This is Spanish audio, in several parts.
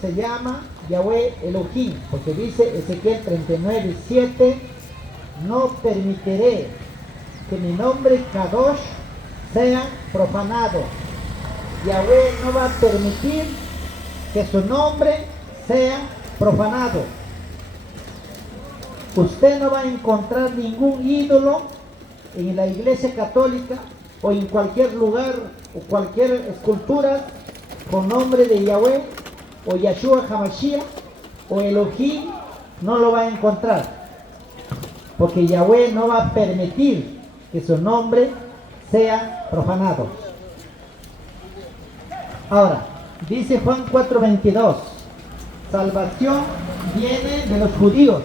se llama Yahweh Elohim, porque dice Ezequiel 39:7, no permitiré que mi nombre Kadosh sea profanado. Yahweh no va a permitir que su nombre sea profanado. Usted no va a encontrar ningún ídolo en la iglesia católica o en cualquier lugar o cualquier escultura con nombre de Yahweh o Yahshua HaMashiach o Elohim, no lo va a encontrar, porque Yahweh no va a permitir que su nombre sea profanado. Ahora, dice Juan 4:22, salvación viene de los judíos.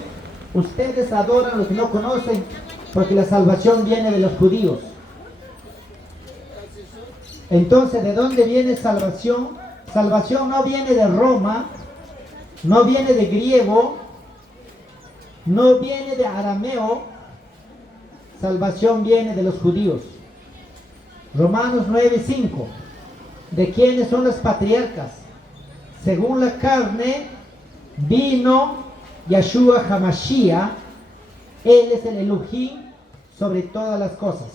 Ustedes adoran a los que no conocen, porque la salvación viene de los judíos. Entonces, ¿de dónde viene salvación? Salvación no viene de Roma, no viene de griego, no viene de arameo. Salvación viene de los judíos. Romanos 9:5. ¿De quiénes son los patriarcas? Según la carne, vino Yahshua HaMashiach. Él es el Elohim sobre todas las cosas.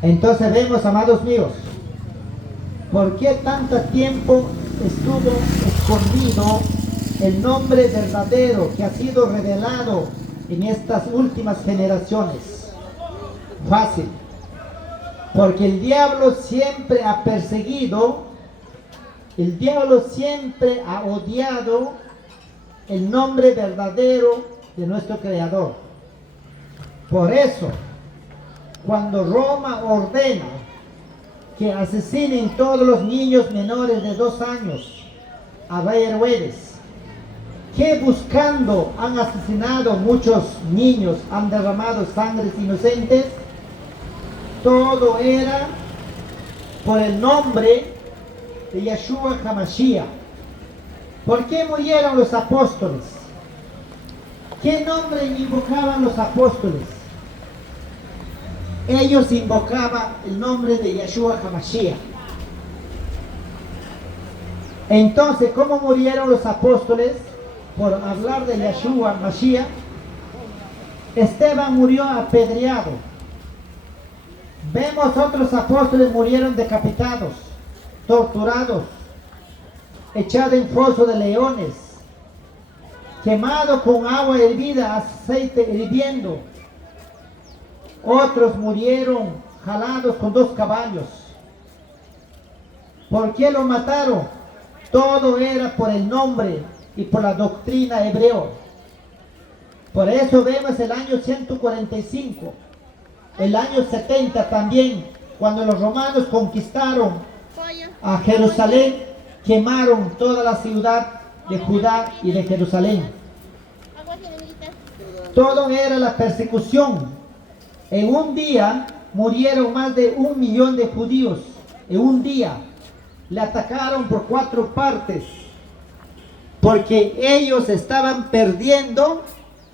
Entonces vemos, amados míos, ¿por qué tanto tiempo estuvo escondido el nombre verdadero que ha sido revelado en estas últimas generaciones? Fácil. Porque el diablo siempre ha perseguido, el diablo siempre ha odiado el nombre verdadero de nuestro Creador. Por eso, cuando Roma ordena que asesinen todos los niños menores de 2 años a rey Herodes, que buscando han asesinado muchos niños, han derramado sangres inocentes, todo era por el nombre de Yahshua HaMashiach. ¿Por qué murieron los apóstoles? ¿Qué nombre invocaban los apóstoles? Ellos invocaban el nombre de Yahshua HaMashiach. Entonces, ¿cómo murieron los apóstoles? Por hablar de Yahshua HaMashiach. Esteban murió apedreado. Vemos otros apóstoles murieron decapitados, torturados, echados en foso de leones, quemado con agua hervida, aceite hirviendo. Otros murieron jalados con 2 caballos. ¿Por qué lo mataron? Todo era por el nombre y por la doctrina hebreo. Por eso vemos el año 145, el año 70 también, cuando los romanos conquistaron a Jerusalén, quemaron toda la ciudad de Judá y de Jerusalén. Todo era la persecución. En un día murieron más de 1 millón de judíos. En un día le atacaron por 4 partes, porque ellos estaban perdiendo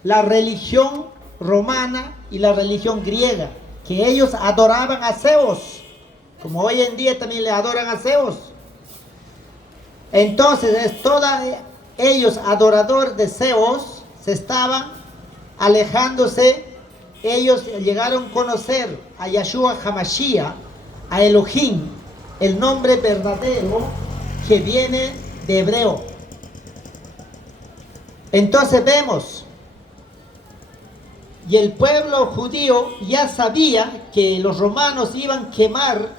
la religión romana y la religión griega, que ellos adoraban a Zeus, como hoy en día también le adoran a Zeus. Entonces, ellos adoradores de Zeus se estaban alejándose. Ellos llegaron a conocer a Yahshua HaMashiach, a Elohim, el nombre verdadero que viene de hebreo. Entonces vemos, y el pueblo judío ya sabía que los romanos iban a quemar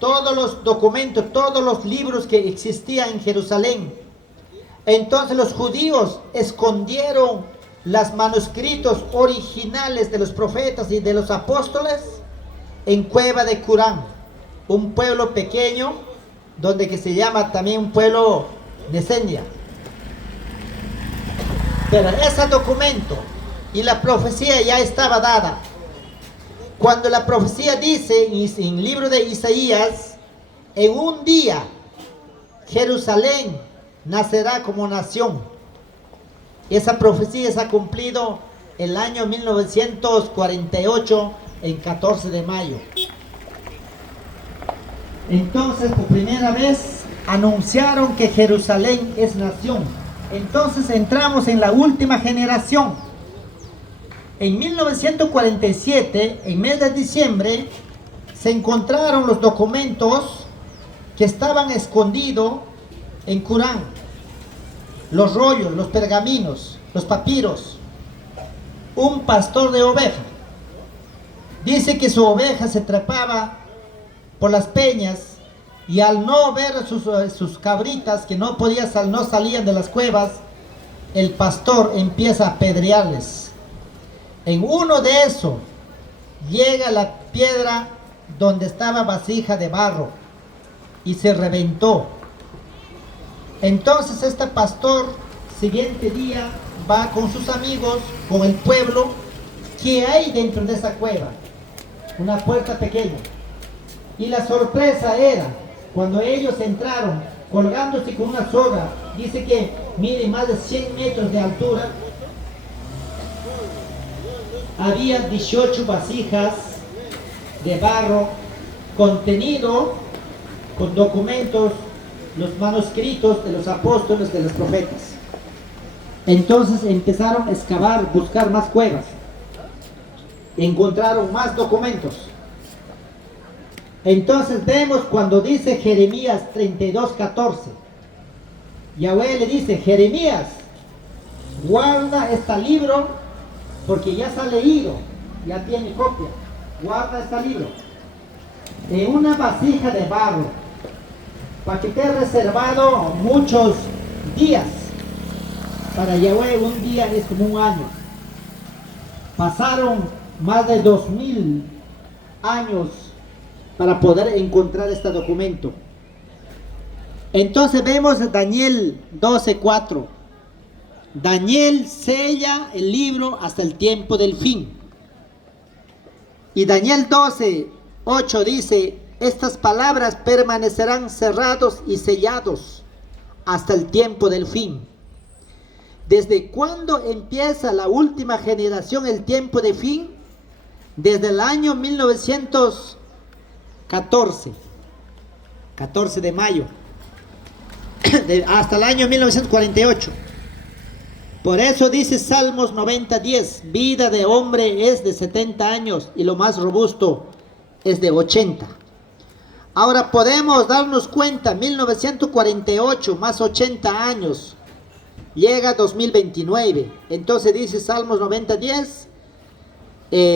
todos los documentos, todos los libros que existían en Jerusalén. Entonces los judíos escondieron los manuscritos originales de los profetas y de los apóstoles en Cueva de Qumran, un pueblo pequeño donde que se llama también un pueblo de Sendia. Pero ese documento y la profecía ya estaba dada. Cuando la profecía dice en el libro de Isaías, en un día Jerusalén nacerá como nación. Esa profecía se ha cumplido el año 1948, en 14 de mayo. Entonces, por primera vez, anunciaron que Jerusalén es nación. Entonces entramos en la última generación. En 1947, en mes de diciembre, se encontraron los documentos que estaban escondidos en Corán. Los rollos, los pergaminos, los papiros. Un pastor de oveja. Dice que su oveja se trepaba por las peñas y al no ver sus cabritas que no salían de las cuevas, el pastor empieza a apedrearles. En uno de esos llega la piedra donde estaba vasija de barro y se reventó. Entonces este pastor, siguiente día, va con sus amigos, con el pueblo. ¿Qué hay dentro de esa cueva? Una puerta pequeña. Y la sorpresa era, cuando ellos entraron, colgándose con una soga, dice que mide más de 100 metros de altura, había 18 vasijas de barro contenido con documentos, los manuscritos de los apóstoles, de los profetas. Entonces empezaron a excavar, buscar más cuevas. Encontraron más documentos. Entonces vemos cuando dice Jeremías 32:14. Yahweh le dice: Jeremías, guarda este libro porque ya se ha leído, ya tiene copia. Guarda este libro en una vasija de barro para que te he reservado muchos días. Para Yahweh un día es como un año. Pasaron más de 2000 años para poder encontrar este documento. Entonces vemos Daniel 12:4. Daniel sella el libro hasta el tiempo del fin. Y Daniel 12:8 dice: estas palabras permanecerán cerrados y sellados hasta el tiempo del fin. ¿Desde cuándo empieza la última generación el tiempo de fin? Desde el año 1914, 14 de mayo, hasta el año 1948. Por eso dice Salmos 90:10, vida de hombre es de 70 años y lo más robusto es de 80. Ahora podemos darnos cuenta, 1948 más 80 años, llega 2029. Entonces dice Salmos 90:10,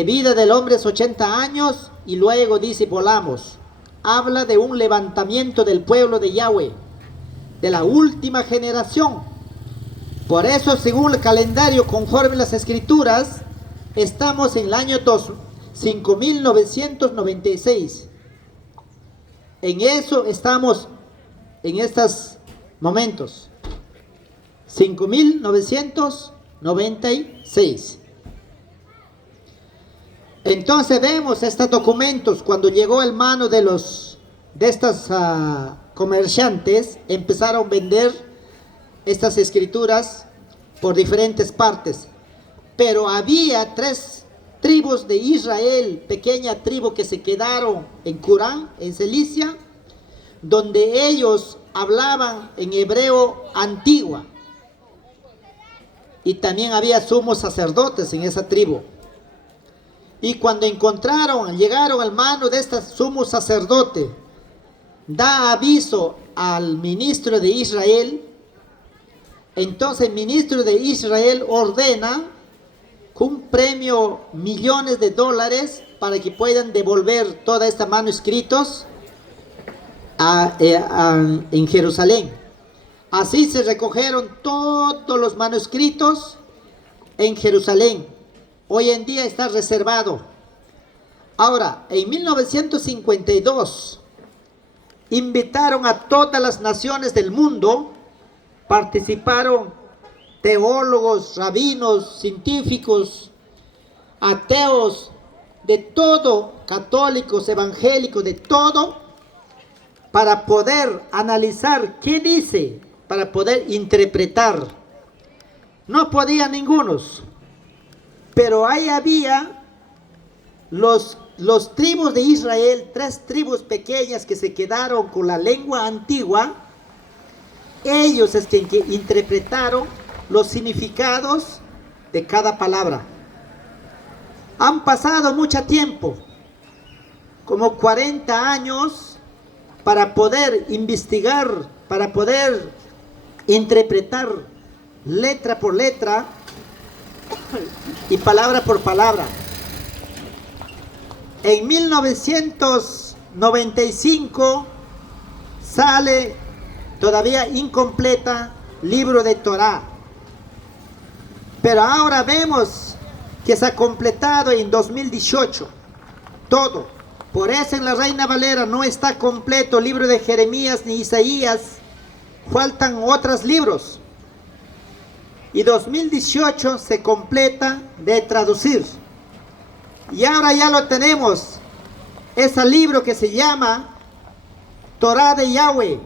vida del hombre es 80 años, y luego dice, volamos. Habla de un levantamiento del pueblo de Yahweh, de la última generación. Por eso, según el calendario, conforme las escrituras, estamos en el año 5996. En eso estamos en estos momentos. 5996. Entonces vemos estos documentos. Cuando llegó el mano de estos comerciantes, empezaron a vender estas escrituras por diferentes partes. Pero había 3 tribus de Israel, pequeña tribu, que se quedaron en Corán, en Cilicia, donde ellos hablaban en hebreo antigua. Y también había sumos sacerdotes en esa tribu. Y cuando llegaron al mano de este sumo sacerdote, da aviso al ministro de Israel. Entonces el ministro de Israel ordena un premio millones de dólares para que puedan devolver todos estos manuscritos en Jerusalén. Así se recogieron todos los manuscritos en Jerusalén. Hoy en día está reservado. Ahora, en 1952, invitaron a todas las naciones del mundo. Participaron teólogos, rabinos, científicos, ateos, de todo, católicos, evangélicos, de todo, para poder analizar qué dice, para poder interpretar. No podía ningunos, pero ahí había los tribus de Israel, 3 tribus pequeñas que se quedaron con la lengua antigua, ellos es quien que interpretaron los significados de cada palabra. Han pasado mucho tiempo, como 40 años, para poder investigar, para poder interpretar letra por letra y palabra por palabra. En 1995 sale todavía incompleta libro de Torá, pero ahora vemos que se ha completado en 2018 todo. Por eso en la Reina Valera no está completo el libro de Jeremías ni Isaías, faltan otros libros. Y 2018 se completa de traducir. Y ahora ya lo tenemos, ese libro que se llama Torá de Yahweh,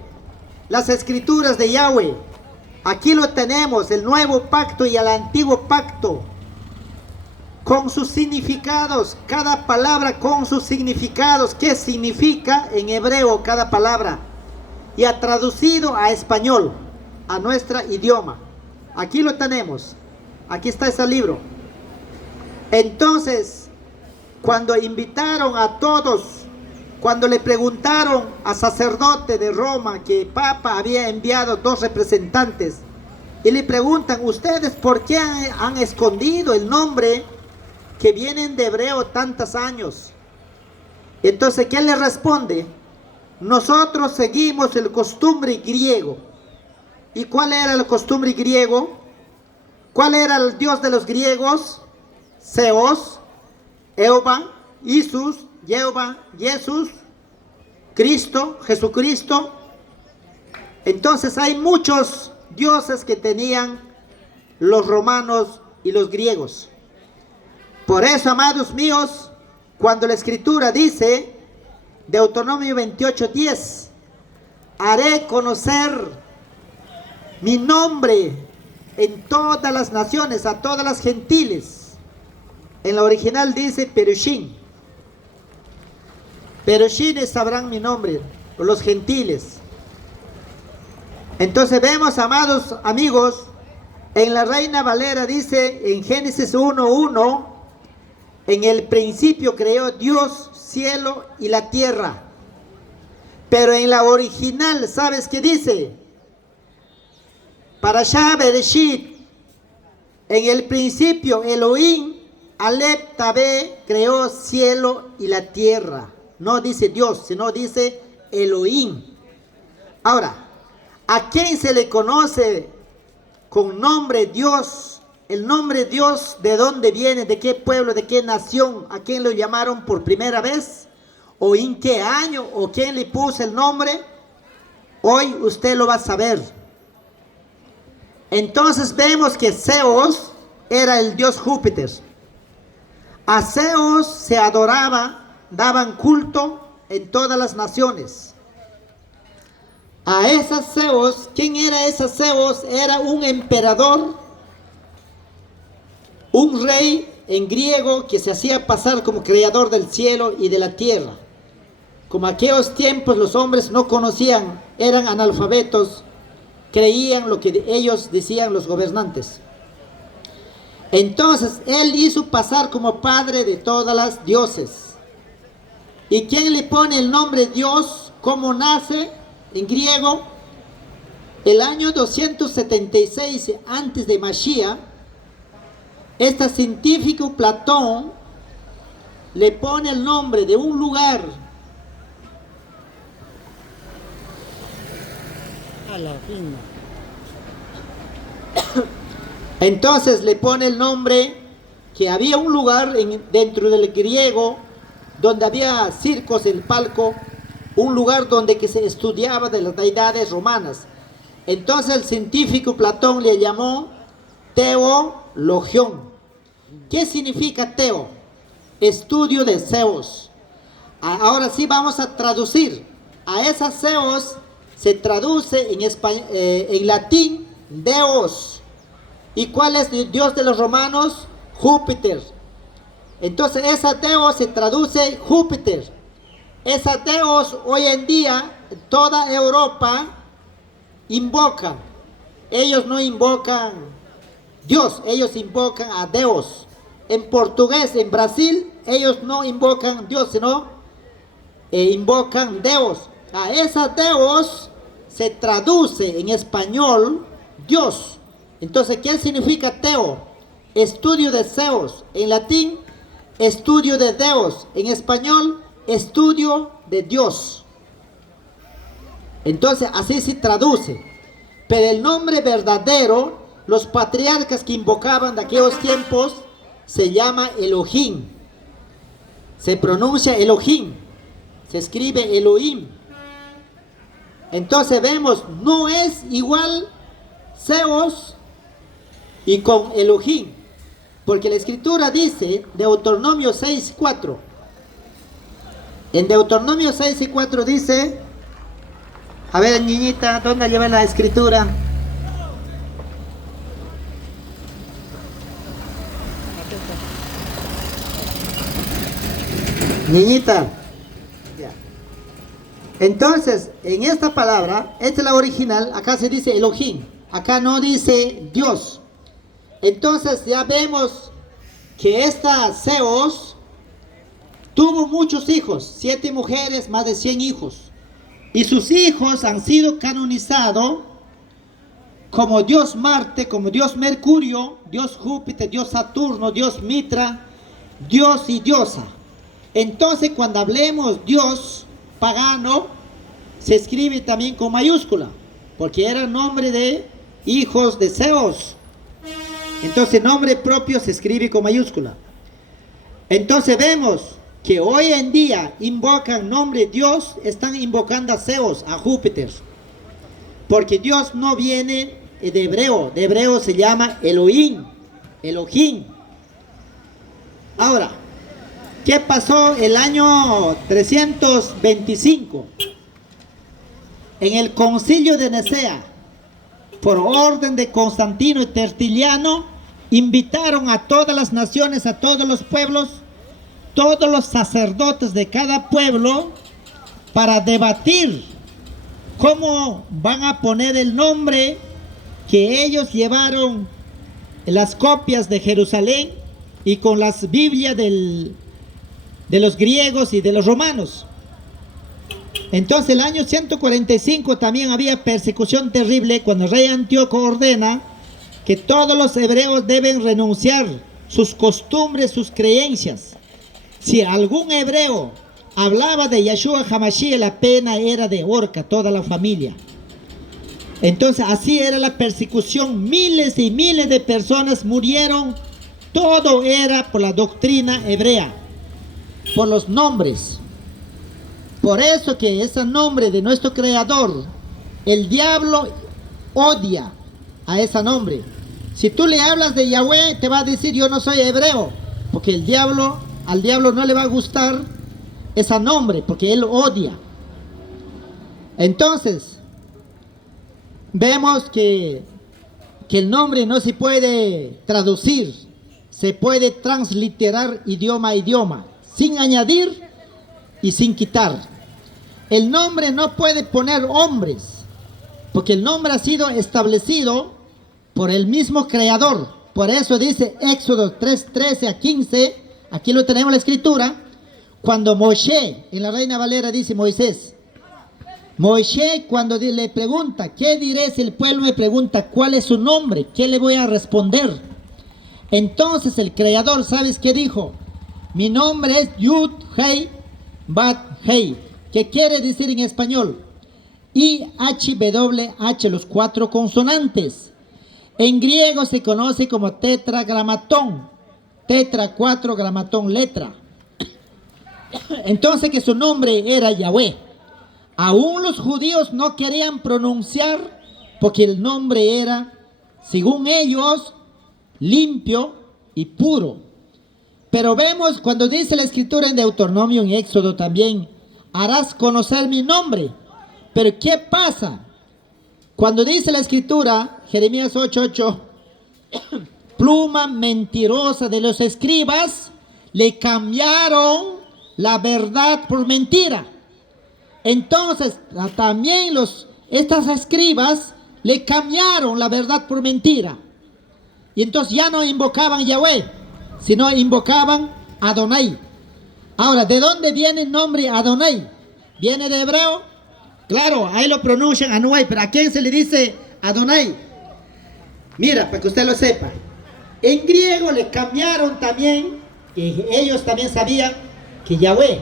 las escrituras de Yahweh. Aquí lo tenemos, el nuevo pacto y el antiguo pacto, con sus significados, cada palabra con sus significados, qué significa en hebreo cada palabra, y ha traducido a español, a nuestro idioma. Aquí lo tenemos, aquí está ese libro. Entonces, cuando invitaron a todos, cuando le preguntaron al sacerdote de Roma que el Papa había enviado 2 representantes, y le preguntan, ¿ustedes por qué han escondido el nombre que vienen de hebreo tantos años? Entonces, ¿qué le responde? Nosotros seguimos el costumbre griego. ¿Y cuál era el costumbre griego? ¿Cuál era el dios de los griegos? Zeus, Jehová, Isus, Jehová, Jesús, Cristo, Jesucristo. Entonces hay muchos dioses que tenían los romanos y los griegos. Por eso, amados míos, cuando la Escritura dice, Deuteronomio 28:10, haré conocer mi nombre en todas las naciones, a todas las gentiles. En la original dice Perushim. Perushines sabrán mi nombre, los gentiles. Entonces vemos, amados amigos, en la Reina Valera dice en Génesis 1:1, en el principio creó Dios cielo y la tierra. Pero en la original, ¿sabes qué dice? Parashá Bereshit, en el principio Elohim, Aleph Tabé, creó cielo y la tierra. No dice Dios, sino dice Elohim. Ahora, ¿a quién se le conoce con nombre Dios? El nombre Dios, ¿de dónde viene? ¿De qué pueblo? ¿De qué nación? ¿A quién lo llamaron por primera vez? ¿O en qué año? ¿O quién le puso el nombre? Hoy usted lo va a saber. Entonces vemos que Zeus era el dios Júpiter. A Zeus se adoraba, daban culto en todas las naciones. A ese Zeus, ¿quién era ese Zeus? Era un emperador, un rey en griego que se hacía pasar como creador del cielo y de la tierra. Como aquellos tiempos los hombres no conocían, eran analfabetos, creían lo que ellos decían los gobernantes. Entonces él hizo pasar como padre de todas las dioses. ¿Y quién le pone el nombre Dios? ¿Cómo nace? En griego, el año 276 antes de Mashiach, este científico Platón le pone el nombre de un lugar a la fin. Entonces le pone el nombre que había un lugar dentro del griego donde había circos, el palco, un lugar donde que se estudiaba de las deidades romanas. Entonces el científico Platón le llamó teologión. ¿Qué significa teo? Estudio de Zeus. Ahora sí vamos a traducir. A esa Zeus se traduce en latín Deus. ¿Y cuál es el dios de los romanos? Júpiter. Entonces esa Deus se traduce Júpiter. Esa Deus hoy en día, toda Europa invocan. Ellos no invocan Dios, ellos invocan a Deus. En portugués, en Brasil, ellos no invocan Dios, sino invocan Deus. A esa Deus se traduce en español Dios. Entonces, ¿qué significa Teo? Estudio de Zeus. En latín, estudio de Deus. En español, estudio de Dios. Entonces, así se traduce. Pero el nombre verdadero, los patriarcas que invocaban de aquellos tiempos, se llama Elohim. Se pronuncia Elohim. Se escribe Elohim. Entonces vemos, no es igual Zeus y con Elohim. Porque la escritura dice, Deuteronomio 6:4. En Deuteronomio 6:4 dice, a ver, niñita, ¿dónde lleva la escritura? Niñita. Entonces, en esta palabra, esta es la original, acá se dice Elohim, acá no dice Dios. Entonces ya vemos que esta Zeus tuvo muchos hijos, 7 mujeres, más de 100 hijos. Y sus hijos han sido canonizados como Dios Marte, como Dios Mercurio, Dios Júpiter, Dios Saturno, Dios Mitra, Dios y diosa. Entonces cuando hablemos Dios pagano, se escribe también con mayúscula, porque era nombre de hijos de Zeus. Entonces nombre propio se escribe con mayúscula. Entonces vemos que hoy en día invocan nombre Dios, están invocando a Zeus, a Júpiter, porque Dios no viene de hebreo se llama Elohim, Elohim. Ahora, ¿qué pasó el año 325? En el concilio de Nicea, por orden de Constantino y Tertuliano, invitaron a todas las naciones, a todos los pueblos, todos los sacerdotes de cada pueblo, para debatir cómo van a poner el nombre que ellos llevaron en las copias de Jerusalén y con las Biblias de los griegos y de los romanos. Entonces el año 145 también había persecución terrible cuando el rey Antíoco ordena que todos los hebreos deben renunciar sus costumbres, sus creencias. Si algún hebreo hablaba de Yeshua HaMashiach, la pena era de horca, toda la familia. Entonces así era la persecución, miles y miles de personas murieron. Todo era por la doctrina hebrea, por los nombres. Por eso que ese nombre de nuestro Creador, el diablo odia a ese nombre. Si tú le hablas de Yahweh, te va a decir yo no soy hebreo, porque al diablo no le va a gustar ese nombre, porque él odia. Entonces, vemos que el nombre no se puede traducir, se puede transliterar idioma a idioma, sin añadir y sin quitar. El nombre no puede poner hombres, porque el nombre ha sido establecido por el mismo Creador. Por eso dice Éxodo 3:13 a 15, aquí lo tenemos la escritura, cuando Moshe, en la Reina Valera dice Moisés, Moshe cuando le pregunta, ¿qué diré si el pueblo me pregunta cuál es su nombre? ¿Qué le voy a responder? Entonces el Creador, ¿sabes qué dijo? Mi nombre es Yud, Hei, Bat, Hei. ¿Qué quiere decir en español? I, H, W, H, los 4 consonantes. En griego se conoce como tetragramatón. Tetra, 4, gramatón, letra. Entonces que su nombre era Yahweh. Aún los judíos no querían pronunciar porque el nombre era, según ellos, limpio y puro. Pero vemos cuando dice la escritura en Deuteronomio, en Éxodo también, harás conocer mi nombre. Pero ¿qué pasa? Cuando dice la escritura, Jeremías 8:8, pluma mentirosa de los escribas, le cambiaron la verdad por mentira. Entonces también estas escribas le cambiaron la verdad por mentira. Y entonces ya no invocaban Yahweh, sino invocaban Adonai. Ahora, ¿de dónde viene el nombre Adonai? ¿Viene de hebreo? Claro, ahí lo pronuncian Anuai, pero ¿a quién se le dice Adonai? Mira, para que usted lo sepa. En griego le cambiaron también, que ellos también sabían que Yahweh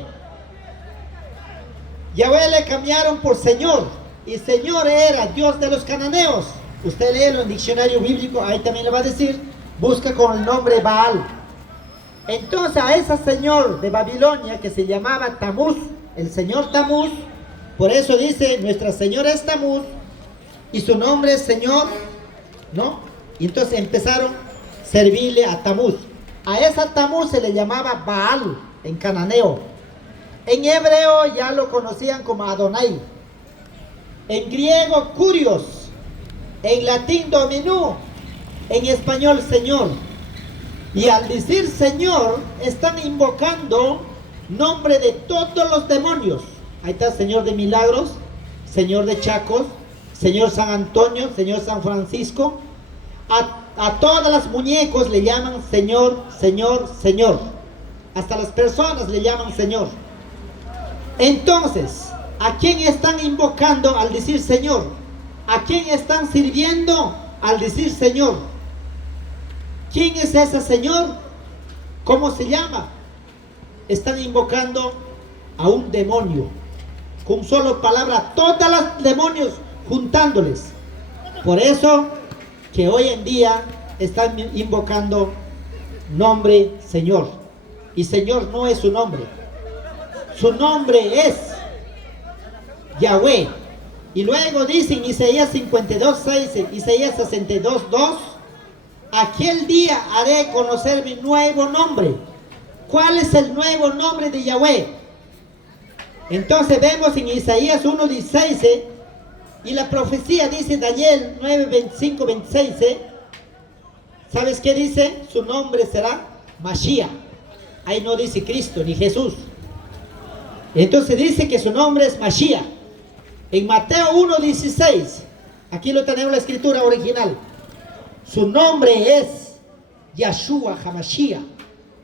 le cambiaron por Señor. Y Señor era Dios de los cananeos. Usted léelo en diccionario bíblico, ahí también le va a decir, busca con el nombre Baal. Entonces a ese señor de Babilonia que se llamaba Tamuz, el señor Tamuz, por eso dice, Nuestra Señora es Tamuz, y su nombre es Señor, ¿no? Y entonces empezaron a servirle a Tamuz. A esa Tamuz se le llamaba Baal en cananeo. En hebreo ya lo conocían como Adonai. En griego, Kurios. En latín, Dominó. En español, Señor. Y al decir Señor, están invocando nombre de todos los demonios. Ahí está Señor de Milagros, Señor de Chacos, Señor San Antonio, Señor San Francisco. A todas las muñecos le llaman Señor, Señor, Señor. Hasta las personas le llaman Señor. Entonces, ¿a quién están invocando al decir Señor? ¿A quién están sirviendo al decir Señor? ¿Quién es ese Señor? ¿Cómo se llama? Están invocando a un demonio. Con solo palabra, todos los demonios juntándoles. Por eso que hoy en día están invocando nombre Señor. Y Señor no es su nombre. Su nombre es Yahweh. Y luego dice en Isaías 52:6, Isaías 62:2, aquel día haré conocer mi nuevo nombre. ¿Cuál es el nuevo nombre de Yahweh? Entonces vemos en Isaías 1:16, y la profecía dice Daniel 9:25-26, ¿sabes qué dice? Su nombre será Mashiach. Ahí no dice Cristo ni Jesús. Entonces dice que su nombre es Mashiach. En Mateo 1:16, aquí lo tenemos la escritura original. Su nombre es Yahshua HaMashiach.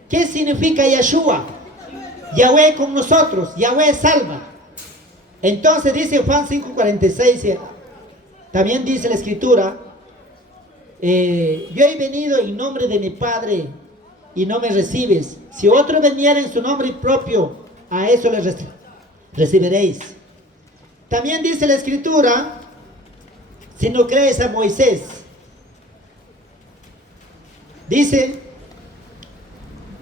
¿Qué significa Yahshua? Yahweh con nosotros, Yahweh salva. Entonces dice Juan 5:46, también dice la escritura, yo he venido en nombre de mi Padre y no me recibes. Si otro veniera en su nombre propio, a eso le recibiréis. También dice la escritura, si no crees a Moisés, dice,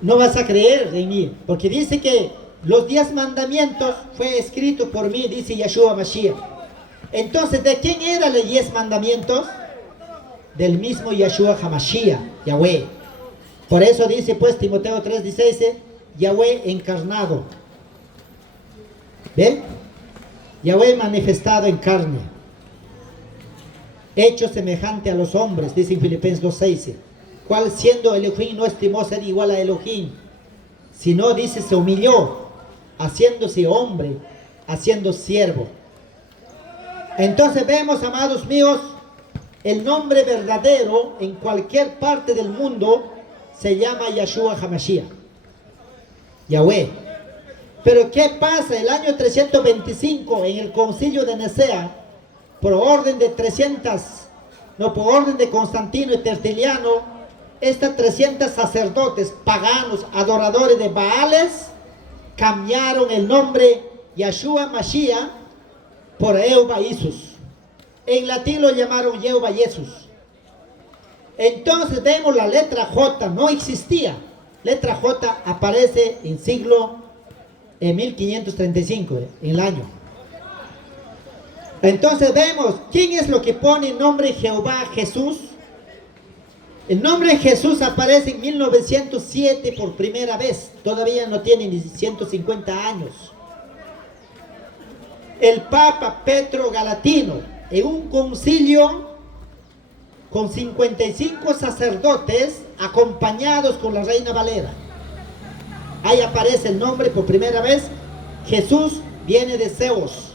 no vas a creer en mí, porque dice que los 10 mandamientos fue escrito por mí, dice Yahshua Mashiach. Entonces, ¿de quién eran los 10 mandamientos? Del mismo Yahshua HaMashiach, Yahweh. Por eso dice pues Timoteo 3:16, Yahweh encarnado. ¿Ven? Yahweh manifestado en carne, hecho semejante a los hombres, dice en Filipenses 2:6, cual siendo Elohim no estimó ser igual a Elohim, sino dice se humilló, haciéndose hombre, haciendo siervo. Entonces vemos, amados míos, el nombre verdadero en cualquier parte del mundo se llama Yahshua HaMashiach, Yahweh. Pero ¿qué pasa? El año 325 en el concilio de Nicea, por orden de Constantino y Tertuliano, estas 300 sacerdotes paganos, adoradores de Baales, cambiaron el nombre Yahshua Mashiach por Jehová Jesús. En latín lo llamaron Jehová Jesús. Entonces vemos la letra J, no existía. Letra J aparece en 1535, en el año. Entonces vemos, ¿quién es lo que pone el nombre Jehová Jesús? El nombre Jesús aparece en 1907 por primera vez. Todavía no tiene ni 150 años. El Papa Petro Galatino, en un concilio con 55 sacerdotes acompañados con la reina Valera. Ahí aparece el nombre por primera vez. Jesús viene de Zeus.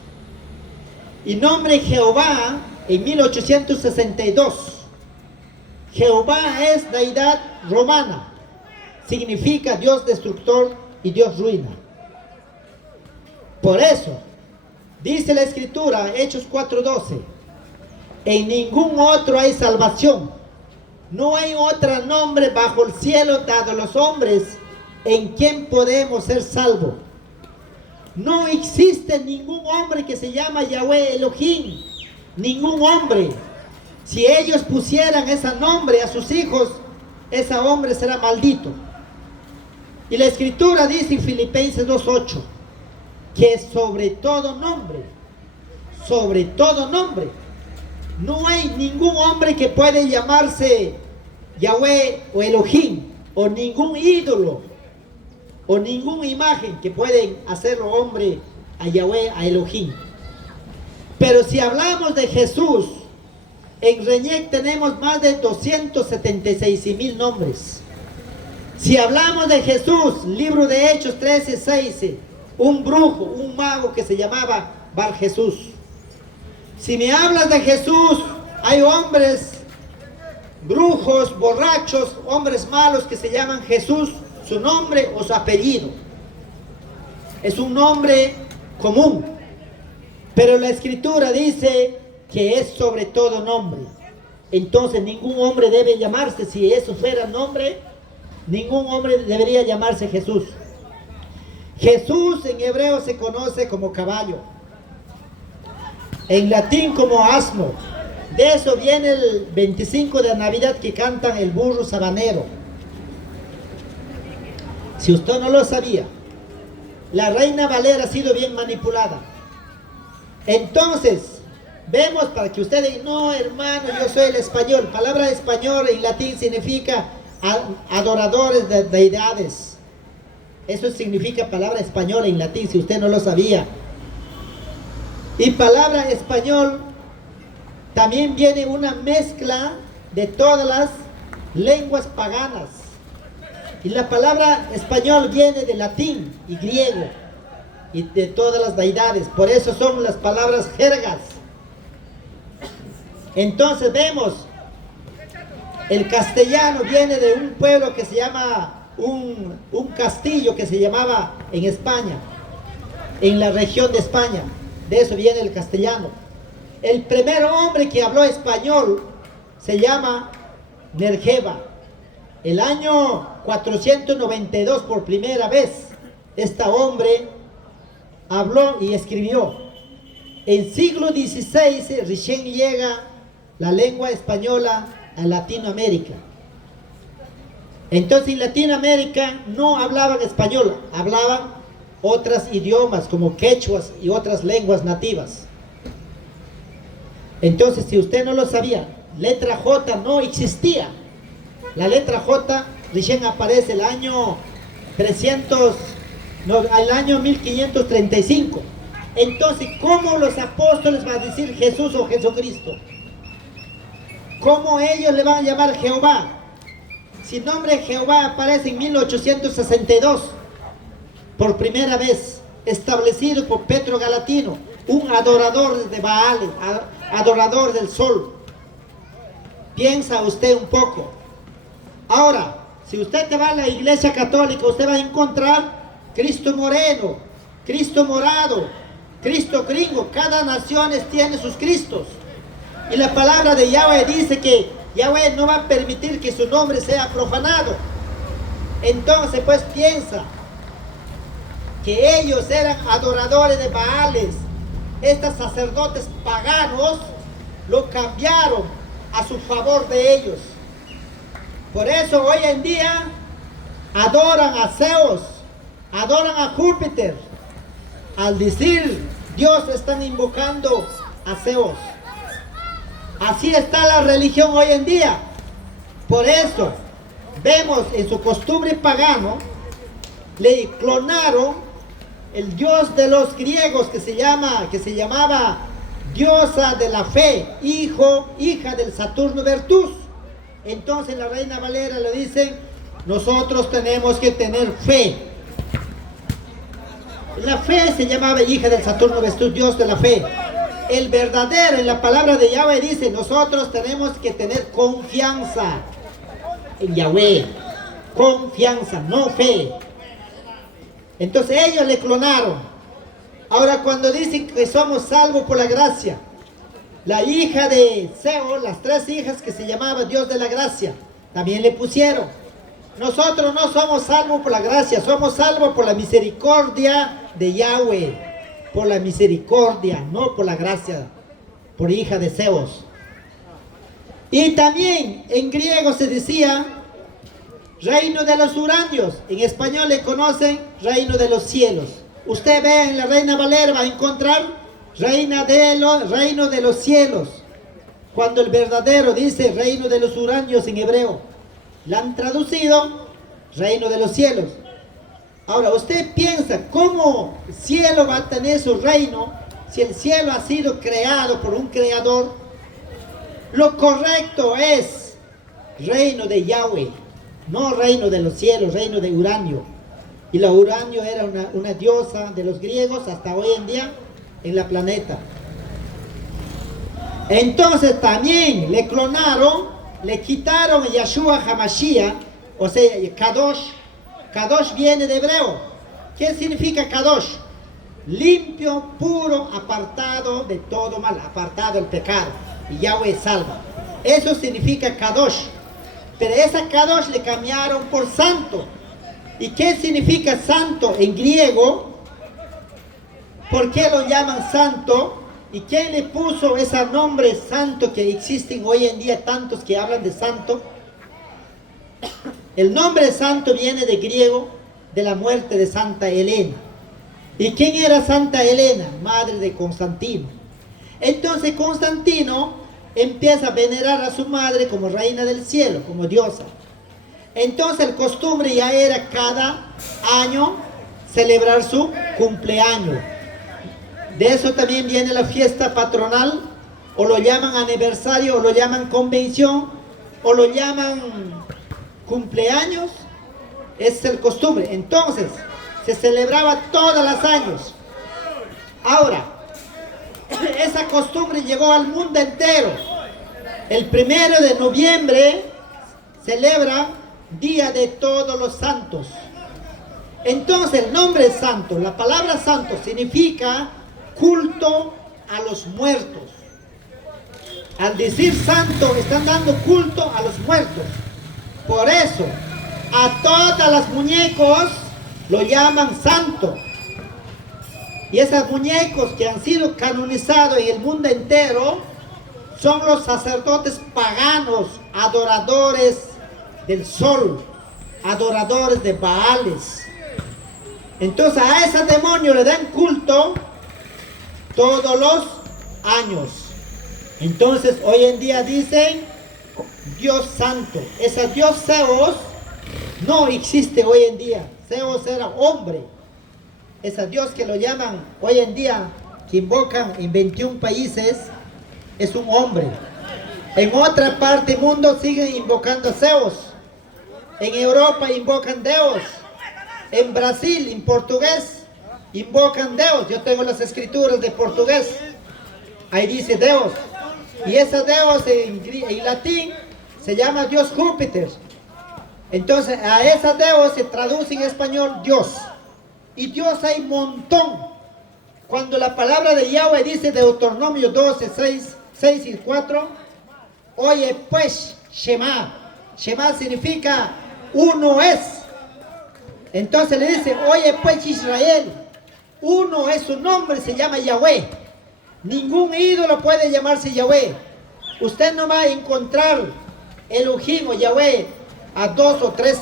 Y nombre Jehová en 1862. Jehová es deidad romana, significa Dios destructor y Dios ruina. Por eso, dice la Escritura, Hechos 4:12, en ningún otro hay salvación, no hay otro nombre bajo el cielo dado a los hombres en quien podemos ser salvos. No existe ningún hombre que se llama Yahweh Elohim, ningún hombre. Si ellos pusieran ese nombre a sus hijos, ese hombre será maldito. Y la Escritura dice en Filipenses 2:8, que sobre todo nombre, no hay ningún hombre que puede llamarse Yahweh o Elohim, o ningún ídolo, o ninguna imagen que pueden hacerlo hombre a Yahweh, a Elohim. Pero si hablamos de Jesús, en Reñec tenemos más de 276,000 nombres. Si hablamos de Jesús, libro de Hechos 13:6, un brujo, un mago que se llamaba Bar Jesús. Si me hablas de Jesús, hay hombres, brujos, borrachos, hombres malos que se llaman Jesús, su nombre o su apellido. Es un nombre común. Pero la Escritura dice que es sobre todo nombre. Entonces ningún hombre debe llamarse, si eso fuera nombre, ningún hombre debería llamarse Jesús. Jesús en hebreo se conoce como caballo, en latín como asno. De eso viene el 25 de Navidad que cantan el burro sabanero. Si usted no lo sabía, la Reina Valera ha sido bien manipulada. Entonces, vemos para que ustedes digan, no hermano, yo soy el español. Palabra español en latín significa adoradores de deidades. Eso significa palabra española en latín, si usted no lo sabía. Y palabra español también viene una mezcla de todas las lenguas paganas. Y la palabra español viene de latín y griego y de todas las deidades. Por eso son las palabras jergas. Entonces vemos, el castellano viene de un pueblo que se llama, un castillo que se llamaba en España, en la región de España. De eso viene el castellano. El primer hombre que habló español se llama Nerjeva. El año 492 por primera vez, este hombre habló y escribió. En siglo XVI recién llega la lengua española a Latinoamérica. Entonces en Latinoamérica no hablaban español, hablaban otros idiomas como quechuas y otras lenguas nativas. Entonces, si usted no lo sabía, letra J no existía. La letra J recién aparece el año 1535. Entonces, ¿cómo los apóstoles van a decir Jesús o Jesucristo? ¿Cómo ellos le van a llamar Jehová? Si el nombre Jehová aparece en 1862, por primera vez, establecido por Pedro Galatino, un adorador de Baal, adorador del sol. Piensa usted un poco. Ahora, si usted te va a la iglesia católica, usted va a encontrar Cristo moreno, Cristo morado, Cristo gringo. Cada nación tiene sus Cristos. Y la palabra de Yahweh dice que Yahweh no va a permitir que su nombre sea profanado. Entonces, pues piensa que ellos eran adoradores de Baales. Estos sacerdotes paganos lo cambiaron a su favor de ellos. Por eso hoy en día adoran a Zeus, adoran a Júpiter. Al decir Dios están invocando a Zeus. Así está la religión hoy en día. Por eso vemos en su costumbre pagano, le clonaron el dios de los griegos que se llamaba diosa de la fe, hija del Saturno Virtus. Entonces la Reina Valera le dice, nosotros tenemos que tener fe. La fe se llamaba hija del Saturno Virtus, dios de la fe. el verdadero, en la palabra de Yahweh dice, nosotros tenemos que tener confianza en Yahweh. Confianza, no fe. Entonces ellos le clonaron. Ahora cuando dicen que somos salvos por la gracia, la hija de Seo, las 3 hijas que se llamaba Dios de la gracia, también le pusieron. Nosotros no somos salvos por la gracia, somos salvos por la misericordia de Yahweh. Por la misericordia, no por la gracia, por hija de Zeus. Y también en griego se decía reino de los uranios. En español le conocen reino de los cielos. Usted ve en la Reina Valera, va a encontrar reino de los cielos. Cuando el verdadero dice reino de los uranios en hebreo, la han traducido reino de los cielos. Ahora, usted piensa, ¿cómo el cielo va a tener su reino si el cielo ha sido creado por un creador? Lo correcto es reino de Yahweh, no reino de los cielos, reino de Uranio. Y la Uranio era una diosa de los griegos hasta hoy en día en la planeta. Entonces también le clonaron, le quitaron a Yahshua HaMashiach, o sea, Kadosh. Kadosh viene de hebreo. ¿Qué significa Kadosh? Limpio, puro, apartado de todo mal, apartado del pecado. Y Yahweh salva. Eso significa Kadosh. Pero esa Kadosh le cambiaron por santo. ¿Y qué significa santo en griego? ¿Por qué lo llaman santo? ¿Y quién le puso ese nombre santo que existen hoy en día tantos que hablan de santo? El nombre santo viene de griego, de la muerte de Santa Elena. ¿Y quién era Santa Elena? Madre de Constantino. Entonces Constantino empieza a venerar a su madre como reina del cielo, como diosa. Entonces el costumbre ya era cada año celebrar su cumpleaños. De eso también viene la fiesta patronal, o lo llaman aniversario, o lo llaman convención, o lo llaman cumpleaños. Es el costumbre. Entonces se celebraba todos los años. Ahora, esa costumbre llegó al mundo entero. El 1 de noviembre celebra Día de Todos los Santos. Entonces el nombre santo, la palabra santo significa culto a los muertos. Al decir santo están dando culto a los muertos. Por eso a todas las muñecos lo llaman santo. Y esos muñecos que han sido canonizados en el mundo entero son los sacerdotes paganos, adoradores del sol, adoradores de Baales. Entonces a ese demonio le dan culto todos los años. Entonces hoy en día dicen Dios santo. Ese Dios Zeus no existe hoy en día. Zeus era hombre. Ese Dios que lo llaman hoy en día, que invocan en 21 países, es un hombre. En otra parte del mundo siguen invocando a Zeus. En Europa invocan Deus. En Brasil, en portugués, invocan Deus. Yo tengo las escrituras de portugués. Ahí dice Deus. Y ese Deus en latín se llama Dios Júpiter. Entonces a ese Deus se traduce en español Dios. Y Dios hay un montón. Cuando la palabra de Yahweh dice Deuteronomio 12, 6 y 4, oye pues, Shema. Shema significa uno es. Entonces le dice, oye pues Israel, uno es su nombre, se llama Yahweh. Ningún ídolo puede llamarse Yahweh. Usted no va a encontrar Elohim o Yahweh a 2 o 3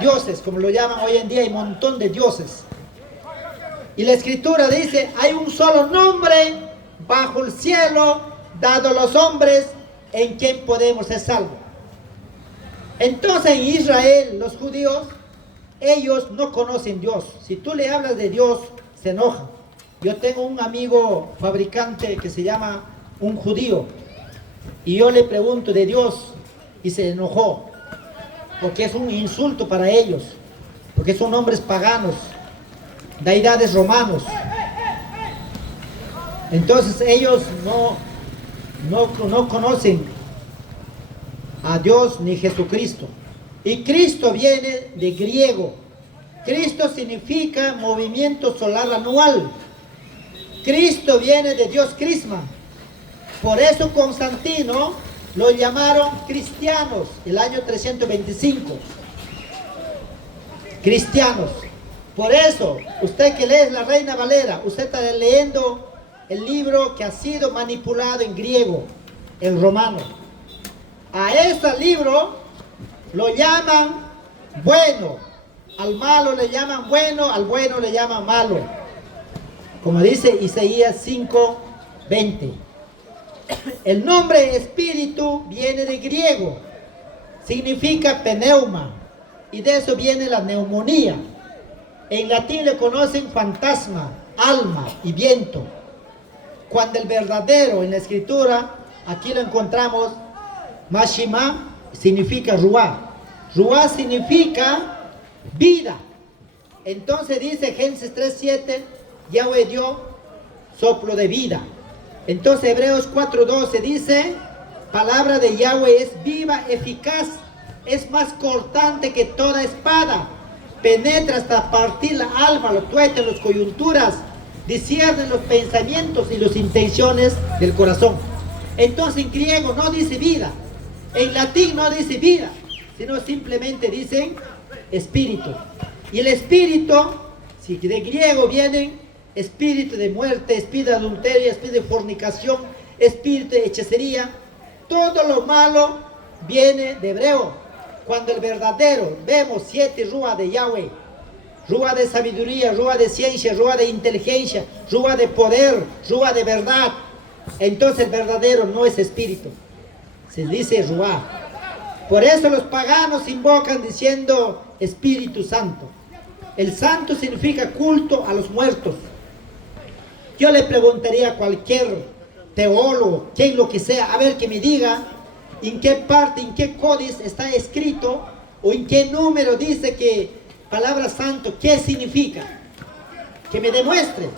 dioses, como lo llaman hoy en día, hay un montón de dioses. Y la escritura dice, hay un solo nombre bajo el cielo dado a los hombres en quien podemos ser salvos. Entonces en Israel, los judíos, ellos no conocen Dios. Si tú le hablas de Dios, se enojan. Yo tengo un amigo fabricante que se llama un judío. Y yo le pregunto de Dios y se enojó. Porque es un insulto para ellos. Porque son hombres paganos, deidades romanos. Entonces ellos no conocen a Dios ni Jesucristo. Y Cristo viene de griego. Cristo significa movimiento solar anual. Cristo viene de Dios Crisma. Por eso Constantino lo llamaron cristianos el año 325. Cristianos. Por eso, usted que lee la Reina Valera, usted está leyendo el libro que ha sido manipulado en griego, en romano. A ese libro lo llaman bueno. Al malo le llaman bueno, al bueno le llaman malo. Como dice Isaías 5:20. El nombre espíritu viene de griego. Significa pneuma. Y de eso viene la neumonía. En latín le conocen fantasma, alma y viento. Cuando el verdadero en la escritura, aquí lo encontramos, Mashima significa Ruá. Ruá significa vida. Entonces dice Génesis 3:7, Yahweh dio soplo de vida. Entonces Hebreos 4:12 dice, palabra de Yahweh es viva, eficaz, es más cortante que toda espada, penetra hasta partir la alma, los tuétanos, las coyunturas, discierne los pensamientos y las intenciones del corazón. Entonces en griego no dice vida, en latín no dice vida, sino simplemente dicen espíritu. Y el espíritu, si de griego vienen espíritu de muerte, espíritu de adulterio, espíritu de fornicación, espíritu de hechicería, todo lo malo viene de hebreo. Cuando el verdadero, vemos 7 Ruá de Yahweh, Ruá de sabiduría, Ruá de ciencia, Ruá de inteligencia, Ruá de poder, Ruá de verdad. Entonces el verdadero no es espíritu, se dice Ruá. Por eso los paganos invocan diciendo Espíritu Santo. El santo significa culto a los muertos. Yo le preguntaría a cualquier teólogo, quien lo que sea, a ver que me diga en qué parte, en qué códice está escrito o en qué número dice que palabra santo, ¿qué significa? Que me demuestre.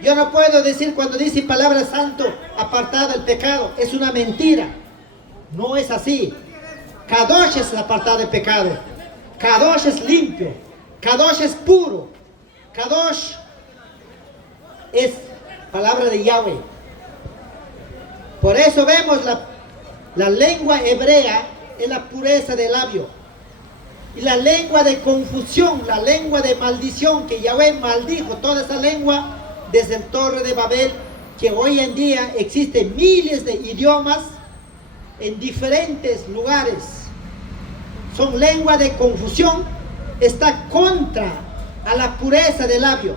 Yo no puedo decir cuando dice palabra santo, apartado del pecado, es una mentira. No es así. Kadosh es apartado del pecado. Kadosh es limpio. Kadosh es puro. Kadosh es palabra de Yahweh. Por eso vemos la lengua hebrea es la pureza del labio. Y la lengua de confusión, la lengua de maldición, que Yahweh maldijo toda esa lengua desde el Torre de Babel, que hoy en día existen miles de idiomas en diferentes lugares. Son lengua de confusión, está contra a la pureza del labio.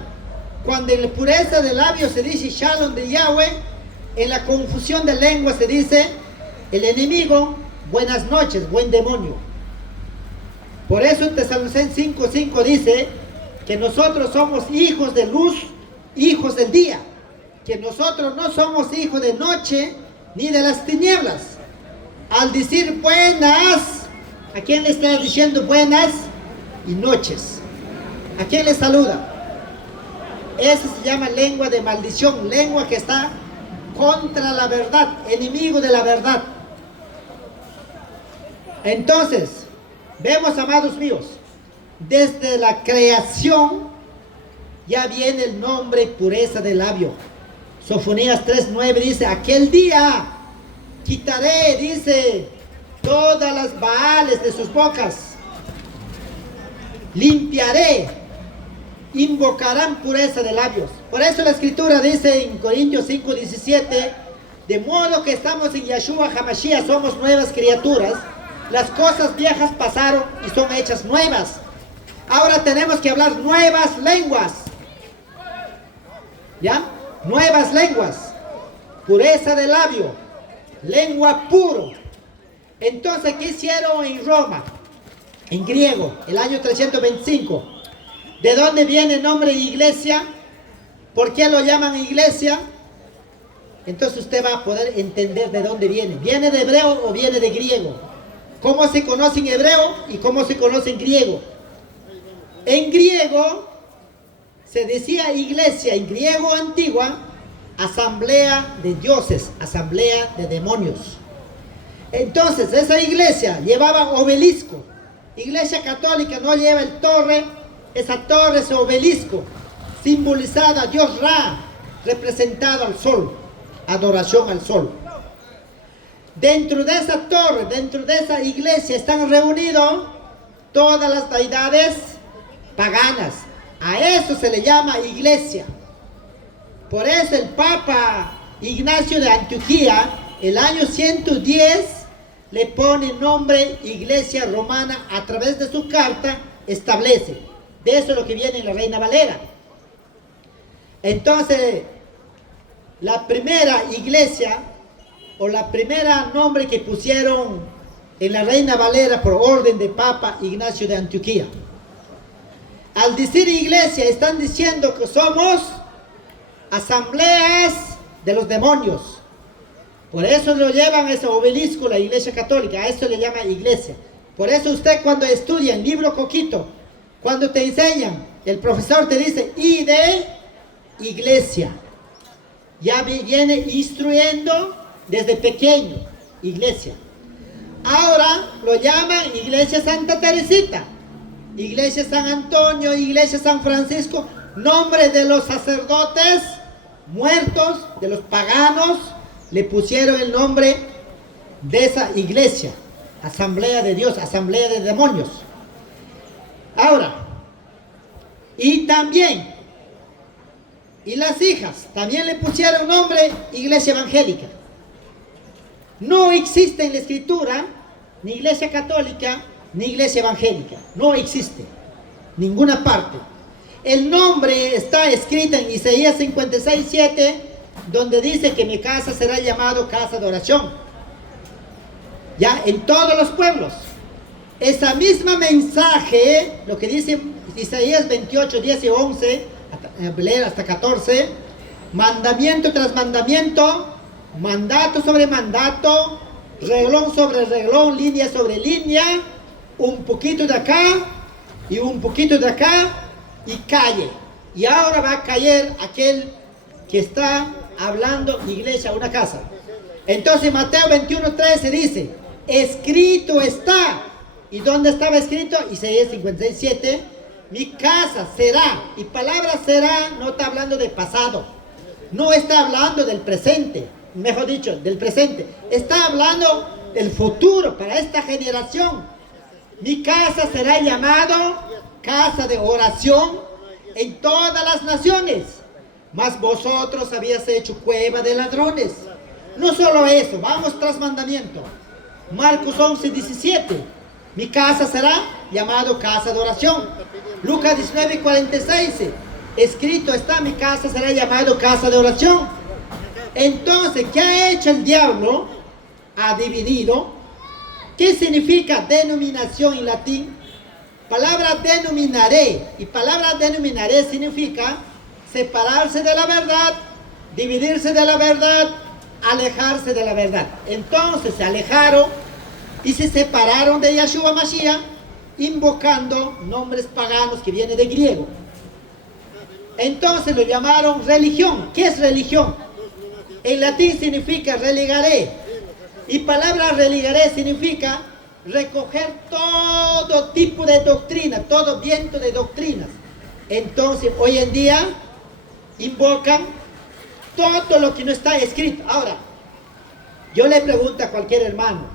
Cuando en la pureza del labio se dice Shalom de Yahweh, en la confusión de lengua se dice el enemigo, buenas noches, buen demonio. Por eso en Tesalonicenses 5:5 dice que nosotros somos hijos de luz, hijos del día, que nosotros no somos hijos de noche ni de las tinieblas. Al decir buenas, ¿a quién le está diciendo buenas y noches? ¿A quién le saluda? Eso se llama lengua de maldición, lengua que está contra la verdad, enemigo de la verdad. Entonces, vemos, amados míos, desde la creación ya viene el nombre pureza del labio. Sofonías 3:9 dice, aquel día quitaré, dice, todas las baales de sus bocas, limpiaré, invocarán pureza de labios. Por eso la escritura dice en Corintios 5:17, de modo que estamos en Yeshua HaMashiach, somos nuevas criaturas, las cosas viejas pasaron y son hechas nuevas. Ahora tenemos que hablar nuevas lenguas. ¿Ya? Nuevas lenguas. Pureza de labio. Lengua puro. Entonces, ¿qué hicieron en Roma? En griego, el año 325. ¿De dónde viene el nombre iglesia? ¿Por qué lo llaman iglesia? Entonces usted va a poder entender de dónde viene. ¿Viene de hebreo o viene de griego? ¿Cómo se conoce en hebreo y cómo se conoce en griego? En griego se decía iglesia, en griego antigua, asamblea de dioses, asamblea de demonios. Entonces esa iglesia llevaba obelisco. Iglesia católica no lleva el torre, esa torre, ese obelisco, simbolizado a Dios Ra, representado al sol, adoración al sol. Dentro de esa torre, dentro de esa iglesia están reunidos todas las deidades paganas. A eso se le llama iglesia. Por eso el Papa Ignacio de Antioquía, el año 110, le pone nombre Iglesia Romana a través de su carta, establece. De eso es lo que viene en la Reina Valera. Entonces, la primera iglesia, o la primera nombre que pusieron en la Reina Valera por orden de Papa Ignacio de Antioquía. Al decir iglesia, están diciendo que somos asambleas de los demonios. Por eso lo llevan ese obelisco, la iglesia católica, a eso le llama iglesia. Por eso usted cuando estudia el libro Coquito, cuando te enseñan, el profesor te dice, y de iglesia. Ya viene instruyendo desde pequeño, iglesia. Ahora lo llaman iglesia Santa Teresita, iglesia San Antonio, iglesia San Francisco, nombre de los sacerdotes muertos, de los paganos, le pusieron el nombre de esa iglesia, asamblea de Dios, asamblea de demonios. Ahora, y también, y las hijas, también le pusieron nombre iglesia evangélica. No existe en la escritura ni iglesia católica ni iglesia evangélica, no existe, ninguna parte. El nombre está escrito en Isaías 56:7, donde dice que mi casa será llamado casa de oración. Ya en todos los pueblos. Esa misma mensaje, lo que dice Isaías 28:10 y 11, leer hasta 14, mandamiento tras mandamiento, mandato sobre mandato, reglón sobre reglón, línea sobre línea, un poquito de acá y un poquito de acá, y calle. Y ahora va a caer aquel que está hablando iglesia, una casa. Entonces Mateo 21:13 dice, escrito está. ¿Y dónde estaba escrito? Isaías 56:7, mi casa será. Y palabra será no está hablando de pasado, no está hablando del presente, mejor dicho, del presente. Está hablando del futuro para esta generación. Mi casa será llamado casa de oración en todas las naciones. Mas vosotros habéis hecho cueva de ladrones. No solo eso, vamos tras mandamiento. Marcos 11:17. Mi casa será llamado casa de oración. Lucas 19:46. Escrito está, mi casa será llamado casa de oración. Entonces, ¿qué ha hecho el diablo? Ha dividido. ¿Qué significa denominación en latín? Palabra denominaré. Y palabra denominaré significa separarse de la verdad, dividirse de la verdad, alejarse de la verdad. Entonces se alejaron y se separaron de Yahshua Mashiach, invocando nombres paganos que vienen de griego. Entonces lo llamaron religión. ¿Qué es religión? En latín significa religaré. Y palabra religaré significa recoger todo tipo de doctrina, todo viento de doctrinas. Entonces hoy en día invocan todo lo que no está escrito. Ahora, yo le pregunto a cualquier hermano,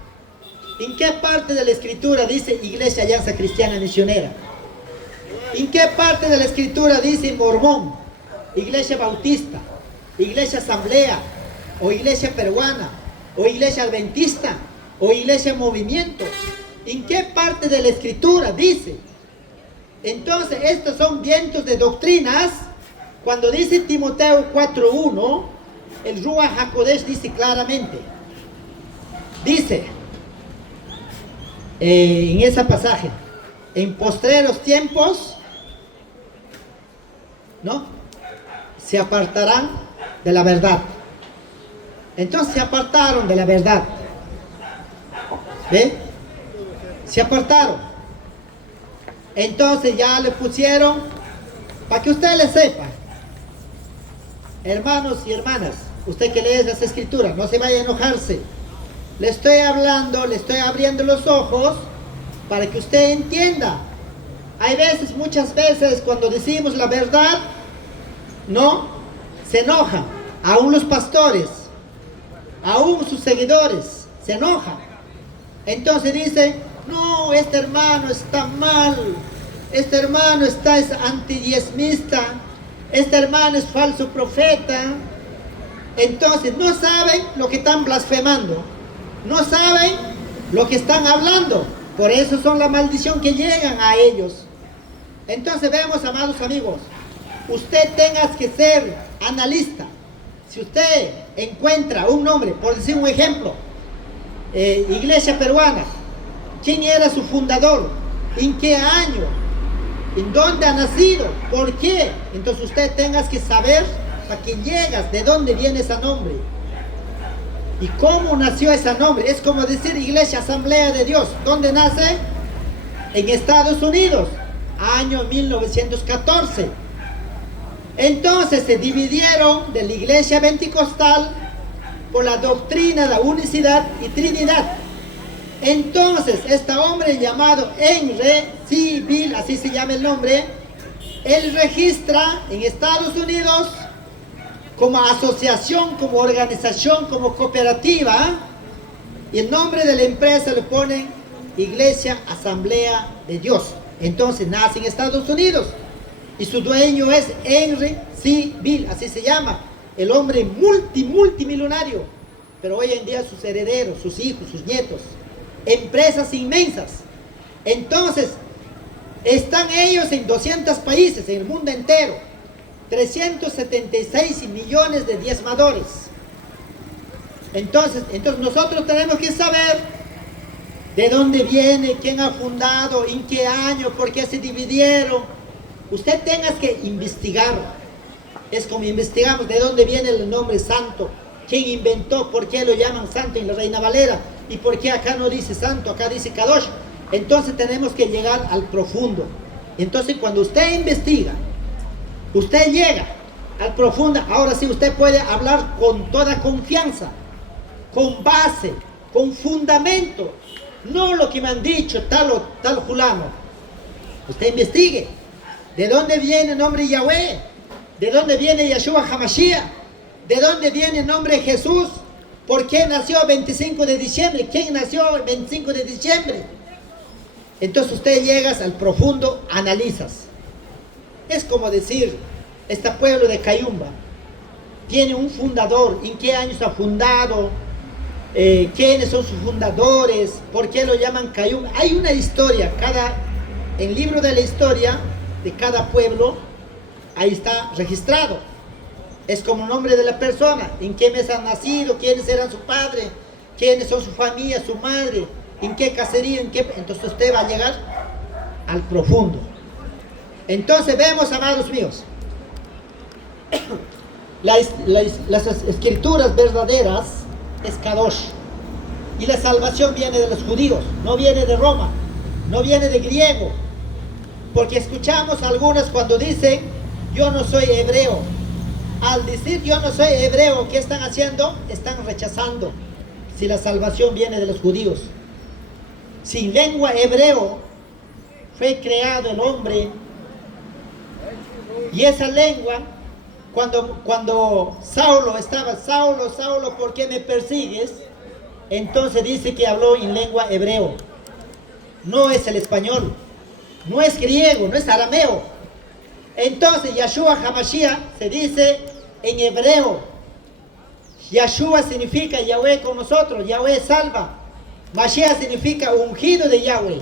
¿en qué parte de la escritura dice Iglesia Alianza Cristiana Misionera? ¿En qué parte de la escritura dice Mormón, Iglesia Bautista, Iglesia Asamblea, o Iglesia Peruana, o Iglesia Adventista, o Iglesia Movimiento? ¿En qué parte de la escritura dice? Entonces estos son vientos de doctrinas. Cuando dice Timoteo 4:1, el Ruach HaKodesh dice claramente, dice en ese pasaje, en postreros tiempos, ¿no?, se apartarán de la verdad. Entonces se apartaron de la verdad. ¿Ve? Se apartaron. Entonces ya le pusieron, para que usted le sepa, Hermanos y hermanas, usted que lee las escrituras, no se vaya a enojarse. Le estoy hablando, le estoy abriendo los ojos para que usted entienda. Hay veces, muchas veces, cuando decimos la verdad, no, se enojan. Aún los pastores, aún sus seguidores, se enojan. Entonces dicen, no, este hermano está mal, este hermano es antidiezmista, este hermano es falso profeta. Entonces no saben lo que están blasfemando, no saben lo que están hablando. Por eso son la maldición que llegan a ellos. Entonces vemos, amados amigos, usted tenga que ser analista. Si usted encuentra un nombre, por decir un ejemplo, iglesia peruana, ¿quién era su fundador? ¿En qué año? ¿En dónde ha nacido? ¿Por qué? Entonces usted tenga que saber para que llegas, de dónde viene ese nombre. ¿Y cómo nació ese nombre? Es como decir Iglesia Asamblea de Dios. ¿Dónde nace? En Estados Unidos, año 1914. Entonces se dividieron de la Iglesia Pentecostal por la doctrina de la unicidad y trinidad. Entonces este hombre llamado Henry Civil, así se llama el nombre, él registra en Estados Unidos como asociación, como organización, como cooperativa, y el nombre de la empresa le ponen Iglesia Asamblea de Dios. Entonces nace en Estados Unidos y su dueño es Henry Civil, así se llama, el hombre multimillonario, pero hoy en día sus herederos, sus hijos, sus nietos, empresas inmensas. Entonces están ellos en 200 países, en el mundo entero, 376 millones de diezmadores. Entonces nosotros tenemos que saber de dónde viene, quién ha fundado, en qué año, por qué se dividieron. Usted tenga que investigar. Es como investigamos de dónde viene el nombre santo, quién inventó, por qué lo llaman santo en la Reina Valera, y por qué acá no dice santo, acá dice Kadosh. Entonces tenemos que llegar al profundo. Entonces cuando usted investiga, usted llega al profundo, ahora sí usted puede hablar con toda confianza, con base, con fundamento, no lo que me han dicho tal o tal fulano. Usted investigue de dónde viene el nombre Yahweh, de dónde viene Yeshua HaMashiach, de dónde viene el nombre Jesús, por qué nació 25 de diciembre, quién nació el 25 de diciembre. Entonces usted llegas al profundo, analizas. Es como decir, este pueblo de Cayumba tiene un fundador, en qué años ha fundado, quiénes son sus fundadores, por qué lo llaman Cayumba. Hay una historia, en el libro de la historia de cada pueblo, ahí está registrado. Es como el nombre de la persona, en qué mes ha nacido, quiénes eran su padre, quiénes son su familia, su madre, en qué caserío, entonces usted va a llegar al profundo. Entonces vemos, amados míos, las escrituras verdaderas es Kadosh, y la salvación viene de los judíos, no viene de Roma, no viene de griego, porque escuchamos a algunos cuando dicen yo no soy hebreo. Al decir yo no soy hebreo, ¿qué están haciendo? Están rechazando si la salvación viene de los judíos. Sin lengua hebreo fue creado el hombre, y esa lengua, cuando Saulo estaba, Saulo, ¿por qué me persigues? Entonces dice que habló en lengua hebreo. No es el español, no es griego, no es arameo. Entonces Yeshua HaMashiach se dice en hebreo. Yeshua significa Yahweh con nosotros, Yahweh salva. Mashiach significa ungido de Yahweh.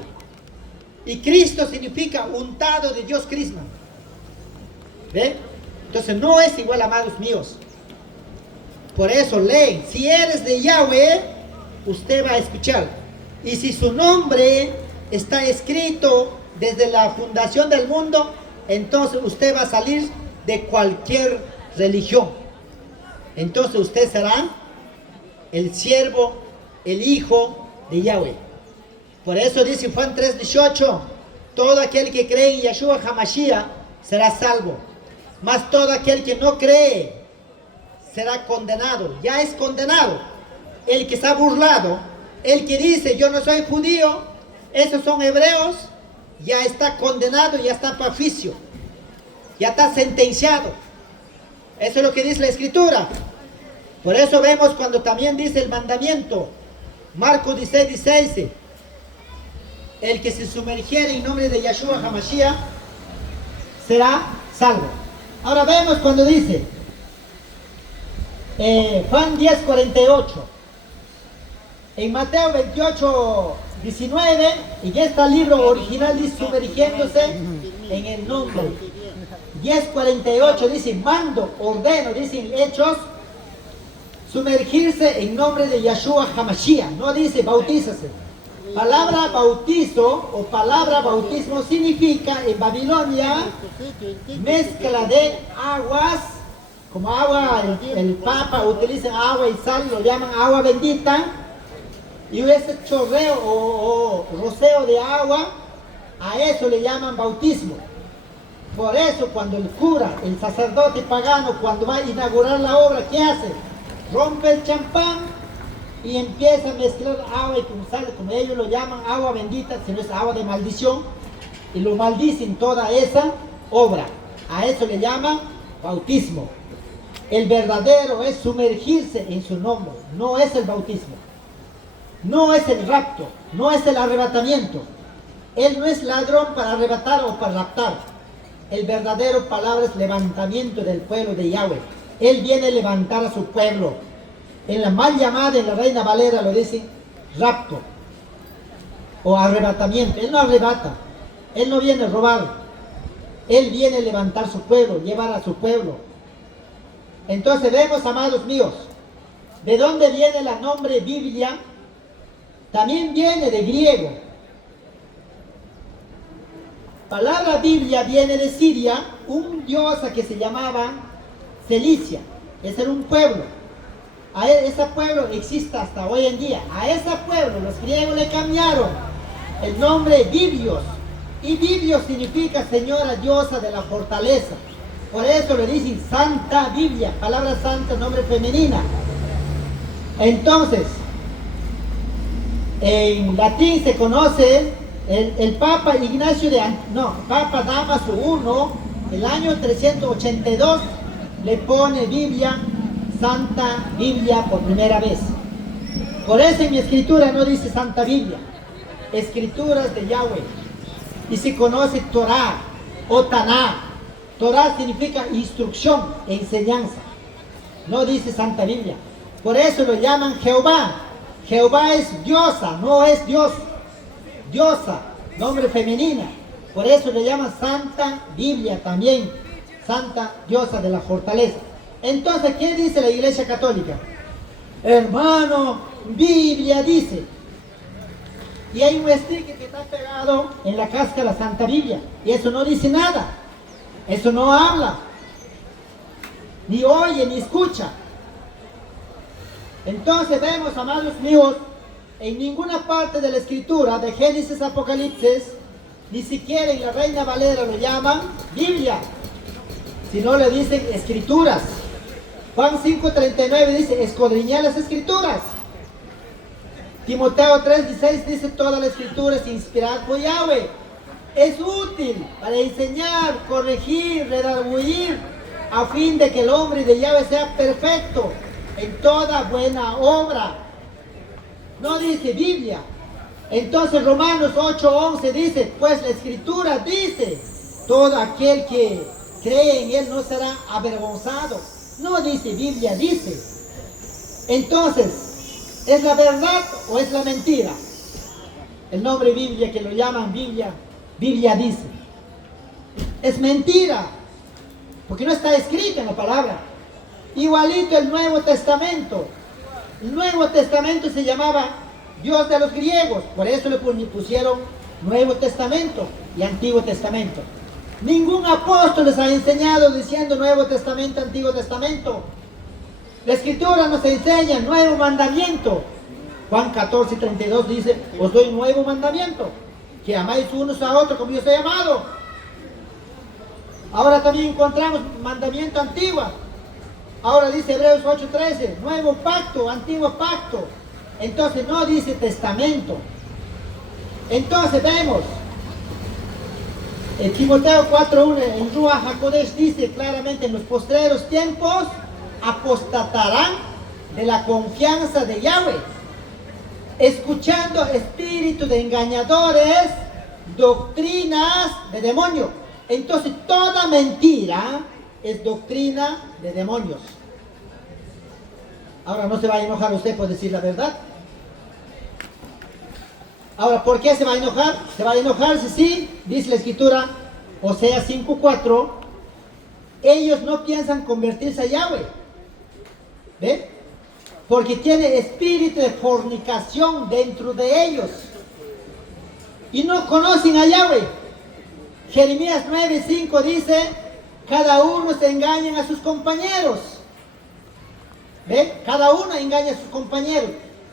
Y Cristo significa untado de Dios Cristo. ¿Ve? Entonces no es igual, amados míos. Por eso leen. Si eres de Yahweh, usted va a escuchar. Y si su nombre está escrito desde la fundación del mundo, entonces usted va a salir de cualquier religión. Entonces usted será el siervo, el hijo de Yahweh. Por eso dice Juan 3:18, todo aquel que cree en Yeshua HaMashiach será salvo, mas todo aquel que no cree será condenado, ya es condenado. El que se ha burlado, el que dice yo no soy judío, esos son hebreos, ya está condenado, ya está para juicio, ya está sentenciado. Eso es lo que dice la Escritura. Por eso vemos cuando también dice el mandamiento, Marcos 16, dice, el que se sumergiere en nombre de Yeshua HaMashiach será salvo. Ahora vemos cuando dice, Juan 10:48, en Mateo 28:19, y este libro original dice sumergiéndose en el nombre. 10:48 dice, mando, ordeno, dicen Hechos, sumergirse en nombre de Yeshua HaMashiach, no dice bautízase. Palabra bautizo o palabra bautismo significa en Babilonia mezcla de aguas, como agua, el Papa utiliza agua y sal, lo llaman agua bendita, y ese chorreo o roceo de agua, a eso le llaman bautismo. Por eso cuando el cura, el sacerdote pagano, cuando va a inaugurar la obra, ¿qué hace? Rompe el champán y empieza a mezclar agua y como ellos lo llaman, agua bendita, si no es agua de maldición, y lo maldicen toda esa obra. A eso le llaman bautismo. El verdadero es sumergirse en su nombre, no es el bautismo, no es el rapto, no es el arrebatamiento. Él no es ladrón para arrebatar o para raptar. El verdadero palabra es levantamiento del pueblo de Yahweh. Él viene a levantar a su pueblo. En la mal llamada, en la Reina Valera lo dice rapto o arrebatamiento. Él no arrebata, Él no viene a robar. Él viene a levantar su pueblo, llevar a su pueblo. Entonces vemos, amados míos, ¿de dónde viene el nombre Biblia? También viene de griego. Palabra Biblia viene de Siria, un diosa que se llamaba Celicia. Ese era un pueblo. A ese pueblo existe hasta hoy en día. A ese pueblo los griegos le cambiaron el nombre Biblios. Y Biblios significa señora diosa de la fortaleza. Por eso le dicen Santa Biblia. Palabra santa, nombre femenina. Entonces, en latín se conoce el Papa Ignacio Papa Damaso I, el año 382, le pone Biblia, Santa Biblia por primera vez. Por eso en mi escritura no dice Santa Biblia, escrituras de Yahweh. Y se conoce Torah o Taná. Torah significa instrucción, enseñanza. No dice Santa Biblia. Por eso lo llaman Jehová. Jehová es diosa, no es Dios. Diosa, nombre femenina. Por eso le llaman Santa Biblia también. Santa diosa de la fortaleza. Entonces, ¿qué dice la Iglesia Católica? Hermano, Biblia dice. Y hay un sticker que está pegado en la casca de la Santa Biblia. Y eso no dice nada. Eso no habla. Ni oye, ni escucha. Entonces vemos, amados míos, en ninguna parte de la Escritura, de Génesis a Apocalipsis, ni siquiera en la Reina Valera lo llaman Biblia, sino le dicen Escrituras. Juan 5:39 dice, escudriñad las Escrituras. Timoteo 3:16 dice, toda la Escritura es inspirada por Yahweh. Es útil para enseñar, corregir, redarguir, a fin de que el hombre de Yahweh sea perfecto en toda buena obra. No dice Biblia. Entonces Romanos 8:11 dice, pues la Escritura dice, todo aquel que cree en Él no será avergonzado. No dice Biblia, dice. Entonces, ¿es la verdad o es la mentira? El nombre Biblia, que lo llaman Biblia, Biblia dice. Es mentira, porque no está escrito en la palabra. Igualito el Nuevo Testamento. El Nuevo Testamento se llamaba Dios de los griegos, por eso le pusieron Nuevo Testamento y Antiguo Testamento. Ningún apóstol les ha enseñado diciendo Nuevo Testamento, Antiguo Testamento. La Escritura nos enseña nuevo mandamiento. Juan 14:32 dice, os doy nuevo mandamiento, que amáis unos a otros como yo os he amado. Ahora también encontramos mandamiento antiguo. Ahora dice Hebreos 8:13, nuevo pacto, antiguo pacto. Entonces no dice testamento. Entonces vemos, en Timoteo 4:1, en Ruach HaKodesh dice claramente, en los postreros tiempos apostatarán de la confianza de Yahweh, escuchando espíritu de engañadores, doctrinas de demonio. Entonces toda mentira es doctrina de demonios. Ahora no se va a enojar usted por decir la verdad. Ahora, ¿por qué se va a enojar? Se va a enojar si sí, dice la escritura, Oseas 5:4, ellos no piensan convertirse a Yahweh. ¿Ve? Porque tiene espíritu de fornicación dentro de ellos. Y no conocen a Yahweh. Jeremías 9:5 dice, cada uno se engaña a sus compañeros. ¿Ve? Cada uno engaña a sus compañeros.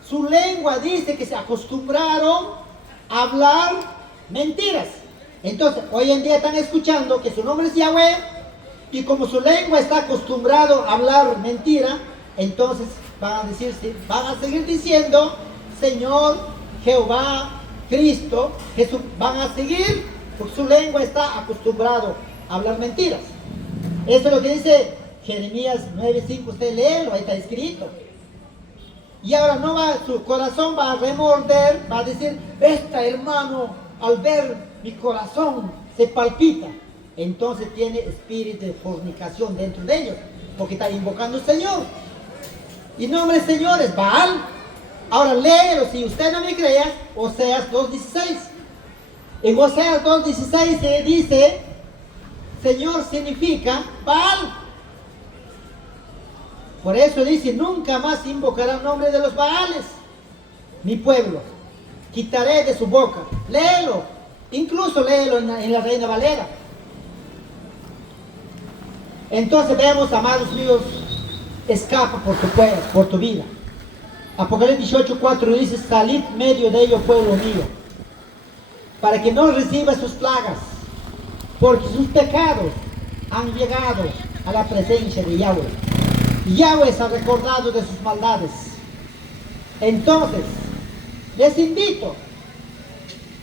Su lengua dice que se acostumbraron a hablar mentiras. Entonces, hoy en día están escuchando que su nombre es Yahweh, y como su lengua está acostumbrado a hablar mentira, entonces van a seguir diciendo Señor, Jehová, Cristo, Jesús. Van a seguir porque su lengua está acostumbrado a hablar mentiras. Eso es lo que dice Jeremías 9:5. Usted léelo, ahí está escrito. Y ahora su corazón va a remorder, va a decir, hermano, al ver mi corazón se palpita. Entonces tiene espíritu de fornicación dentro de ellos, porque está invocando al Señor. Y nombre del Señor es Baal. Ahora léelo, si usted no me crea, Oseas 2:16. En Oseas 2:16 se dice, Señor significa Baal. Por eso dice, nunca más invocará el nombre de los Baales, mi pueblo. Quitaré de su boca. Léelo. Incluso léelo en la Reina Valera. Entonces vemos, amados míos, escapa por tu vida. Apocalipsis 18:4 dice, salid medio de ellos, pueblo mío, para que no reciba sus plagas, porque sus pecados han llegado a la presencia de Yahweh. Yahweh se ha recordado de sus maldades. Entonces, les invito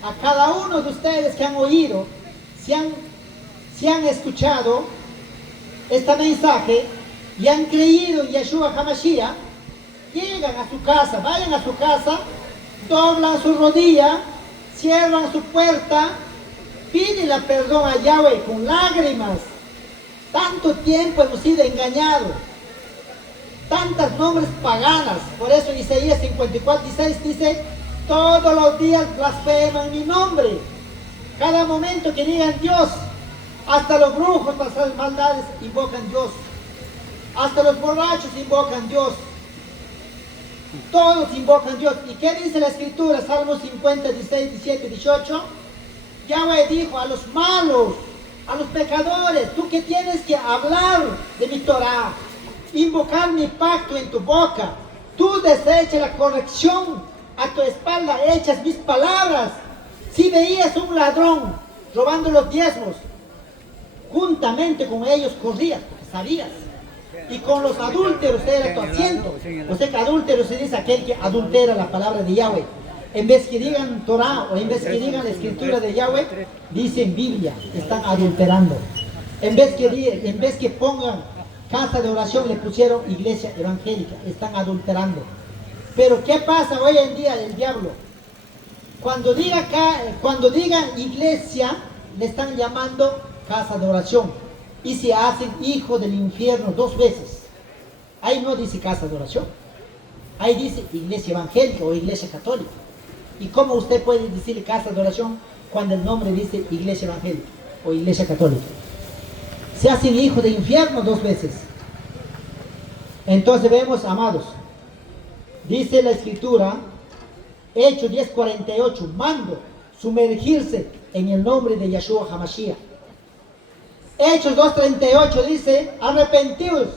a cada uno de ustedes que han oído, si han escuchado este mensaje y han creído en Yeshua HaMashiach, llegan a su casa, vayan a su casa, doblan su rodilla, cierran su puerta, piden perdón a Yahweh con lágrimas. Tanto tiempo hemos sido engañados, tantas nombres paganas. Por eso Isaías 54:16 dice, todos los días blasfeman mi nombre. Cada momento que digan Dios, hasta los brujos para hacer maldades invocan Dios, hasta los borrachos invocan Dios, todos invocan Dios. ¿Y qué dice la escritura? Salmos 50, 16, 17, 18. Yahweh dijo a los malos, a los pecadores, tú que tienes que hablar de mi Torah, invocar mi pacto en tu boca, tú desechas la corrección, a tu espalda echas mis palabras. Si veías un ladrón robando los diezmos, juntamente con ellos corrías, porque sabías. Y con los adúlteros era tu asiento. O sea que adúltero se dice aquel que adultera la palabra de Yahweh. En vez que digan Torah o en vez que digan la escritura de Yahweh, dicen Biblia, están adulterando. En vez que pongan casa de oración, le pusieron iglesia evangélica, están adulterando. Pero ¿qué pasa hoy en día el diablo? Cuando digan iglesia, le están llamando casa de oración. Y se hacen hijo del infierno 2 veces. Ahí no dice casa de oración. Ahí dice iglesia evangélica o iglesia católica. ¿Y cómo usted puede decirle casa de oración cuando el nombre dice iglesia evangélica o iglesia católica? Se hacen hijo del infierno 2 veces. Entonces vemos, amados, dice la escritura, Hechos 10:48, mando sumergirse en el nombre de Yeshua HaMashiach. Hechos 2:38 dice, arrepentidos,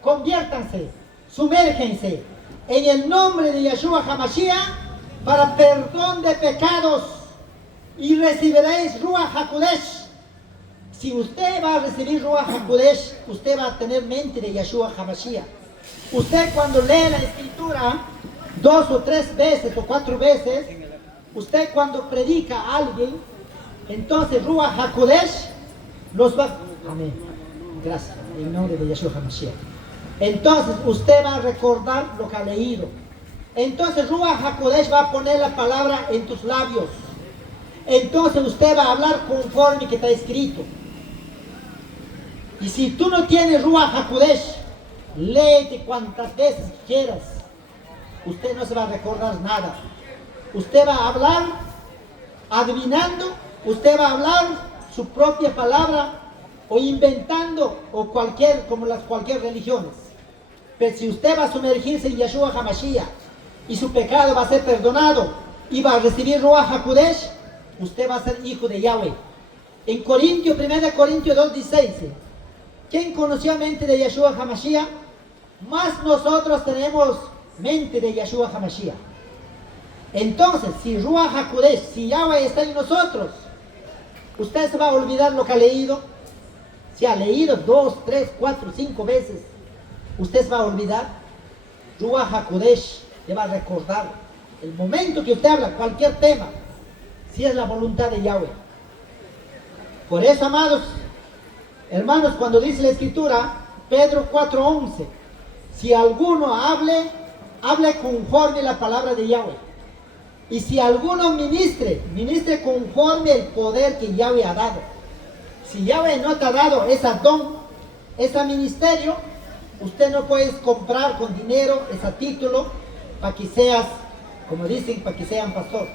conviértanse, sumérgense en el nombre de Yeshua HaMashiach para perdón de pecados y recibiréis Ruach HaKodesh. Si usted va a recibir Ruach HaKodesh, usted va a tener mente de Yeshua HaMashiach. Usted cuando lee la escritura 2 o 3 veces o 4 veces, usted cuando predica a alguien, entonces Ruach HaKodesh los va... Amén. Gracias. En nombre de Yeshua HaMashiach. Entonces usted va a recordar lo que ha leído. Entonces Ruach HaKodesh va a poner la palabra en tus labios. Entonces usted va a hablar conforme que está escrito. Y si tú no tienes Ruach HaKodesh, léete cuantas veces quieras. Usted no se va a recordar nada. Usted va a hablar adivinando. Usted va a hablar su propia palabra o inventando o como las cualquier religiones. Pero si usted va a sumergirse en Yeshua HaMashiach y su pecado va a ser perdonado y va a recibir Ruach HaKodesh, usted va a ser hijo de Yahweh. En 1 Corintios 2 dice, ¿quién conoció mente de Yeshua HaMashiach? Más nosotros tenemos mente de Yeshua HaMashiach. Entonces, si Ruach HaKodesh, si Yahweh está en nosotros, usted se va a olvidar lo que ha leído. Si ha leído 2, 3, 4, 5 veces, usted se va a olvidar. Ruach HaKodesh le va a recordar el momento que usted habla cualquier tema, si es la voluntad de Yahweh. Por eso, amados hermanos, cuando dice la escritura, Pedro 4:11, si alguno hable conforme la palabra de Yahweh. Y si alguno ministre conforme el poder que Yahweh ha dado. Si Yahweh no te ha dado ese don, ese ministerio, usted no puede comprar con dinero ese título para que seas, como dicen, para que sean pastor.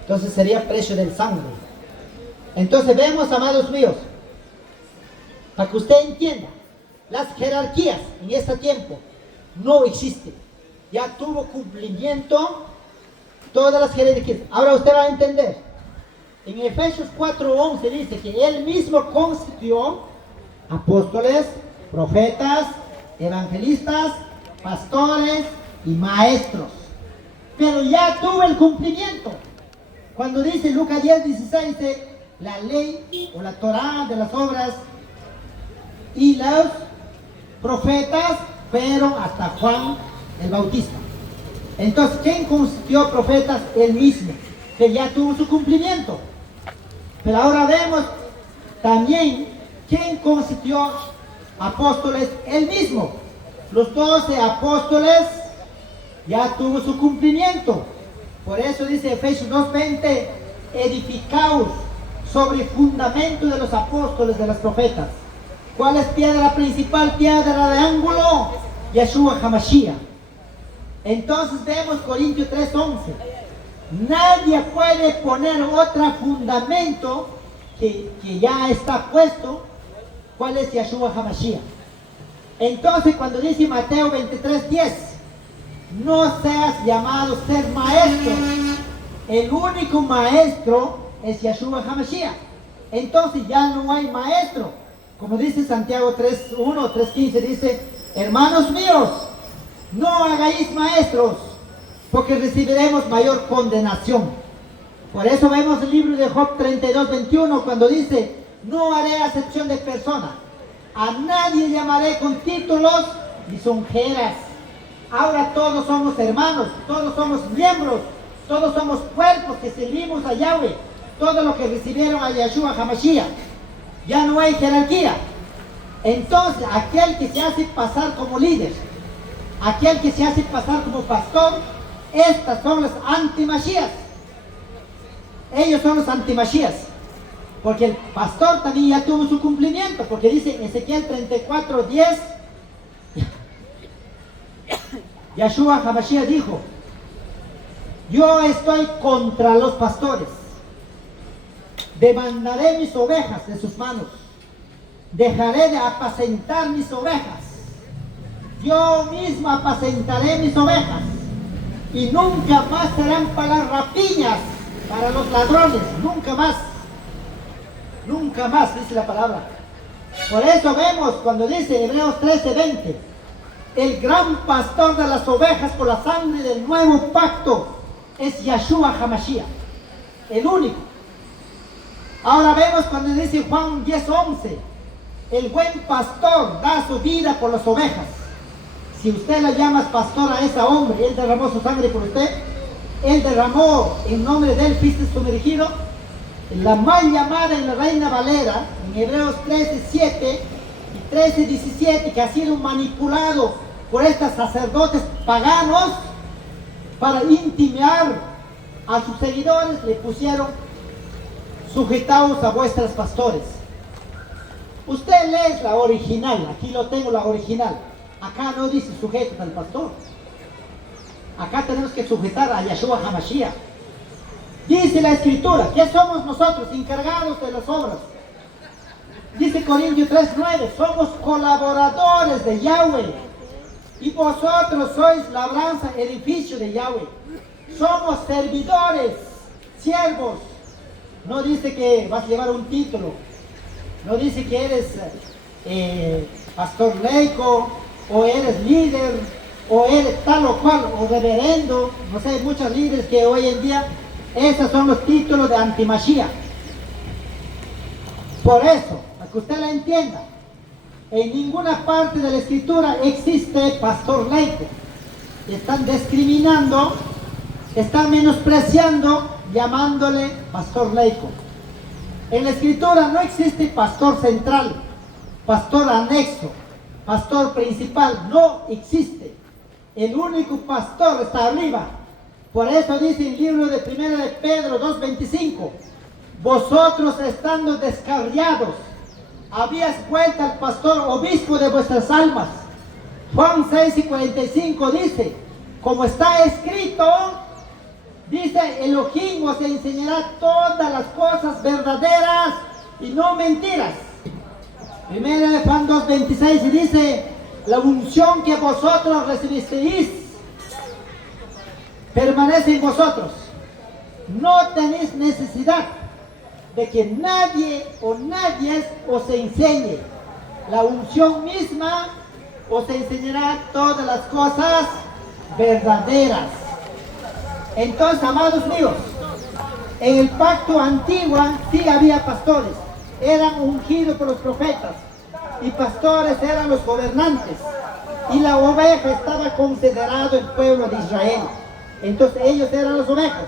Entonces sería precio del sangre. Entonces vemos, amados míos, para que usted entienda, las jerarquías en este tiempo no existen. Ya tuvo cumplimiento todas las jerarquías. Ahora usted va a entender. En Efesios 4:11 dice que Él mismo constituyó apóstoles, profetas, evangelistas, pastores y maestros. Pero ya tuvo el cumplimiento. Cuando dice Lucas 10:16, dice, la ley o la Torá de las obras y los profetas, pero hasta Juan el Bautista. Entonces, ¿quién constituyó profetas? Él mismo, que ya tuvo su cumplimiento. Pero ahora vemos también quién constituyó apóstoles. Él mismo. Los 12 apóstoles ya tuvo su cumplimiento. Por eso dice Efesios 2:20, edificaos sobre el fundamento de los apóstoles, de los profetas. ¿Cuál es piedra principal, piedra de ángulo? Yeshua HaMashiach. Entonces vemos Corintios 3:11. Nadie puede poner otro fundamento que ya está puesto. ¿Cuál es Yeshua HaMashiach? Entonces cuando dice Mateo 23:10, no seas llamado ser maestro. El único maestro es Yeshua HaMashiach. Entonces ya no hay maestro. Como dice Santiago 3:1, 3:15, dice, hermanos míos, no hagáis maestros, porque recibiremos mayor condenación. Por eso vemos el libro de Job 32:21, cuando dice, no haré acepción de persona, a nadie llamaré con títulos ni lisonjeras. Ahora todos somos hermanos, todos somos miembros, todos somos cuerpos que servimos a Yahweh, todos los que recibieron a Yeshua HaMashiach. Ya no hay jerarquía. Entonces, aquel que se hace pasar como líder, aquel que se hace pasar como pastor, estas son los anti-Mashiach. Ellos son los anti-Mashiach. Porque el pastor también ya tuvo su cumplimiento, porque dice en Ezequiel 34:10, Yeshua HaMashiach dijo, yo estoy contra los pastores, demandaré mis ovejas de sus manos, dejaré de apacentar mis ovejas, yo mismo apacentaré mis ovejas, y nunca más serán para las rapiñas, para los ladrones, nunca más, dice la palabra. Por eso vemos cuando dice Hebreos 13:20, el gran pastor de las ovejas por la sangre del nuevo pacto es Yeshua HaMashiach, el único. Ahora vemos cuando dice Juan 10:11, el buen pastor da su vida por las ovejas. Si usted le llama pastor a ese hombre, él derramó su sangre por usted, él derramó en nombre de él, fuiste sumergido. La mal llamada en la Reina Valera, en Hebreos 13:7 y 13:17, que ha sido manipulado por estos sacerdotes paganos para intimidar a sus seguidores, le pusieron sujetaos a vuestros pastores. Usted lee la original, aquí lo tengo la original. Acá no dice sujetos al pastor. Acá tenemos que sujetar a Yeshua HaMashiach. Dice la Escritura, ¿qué somos nosotros? Encargados de las obras. Dice Corintios 3:9, somos colaboradores de Yahweh. Y vosotros sois labranza, edificio de Yahweh. Somos servidores, siervos. No dice que vas a llevar un título. No dice que eres pastor laico, o eres líder, o eres tal o cual, o reverendo. No sé, hay muchos líderes que hoy en día, esos son los títulos de antimachía. Por eso, para que usted la entienda, en ninguna parte de la Escritura existe pastor laico. Están discriminando, están menospreciando, llamándole pastor laico. En la Escritura no existe pastor central, pastor anexo, pastor principal, no existe. El único pastor está arriba. Por eso dice el libro de 1 de Pedro 2:25, vosotros estando descarriados, habías vuelto al pastor obispo de vuestras almas. Juan 6:45 dice, como está escrito, dice, Elohim os enseñará todas las cosas verdaderas y no mentiras. Primera de Juan 2:26 y dice, la unción que vosotros recibisteis permanece en vosotros. No tenéis necesidad de que nadie o nadie os enseñe. La unción misma os enseñará todas las cosas verdaderas. Entonces, amados míos, en el pacto antiguo sí había pastores, eran ungidos por los profetas, y pastores eran los gobernantes, y la oveja estaba considerado el pueblo de Israel. Entonces ellos eran las ovejas.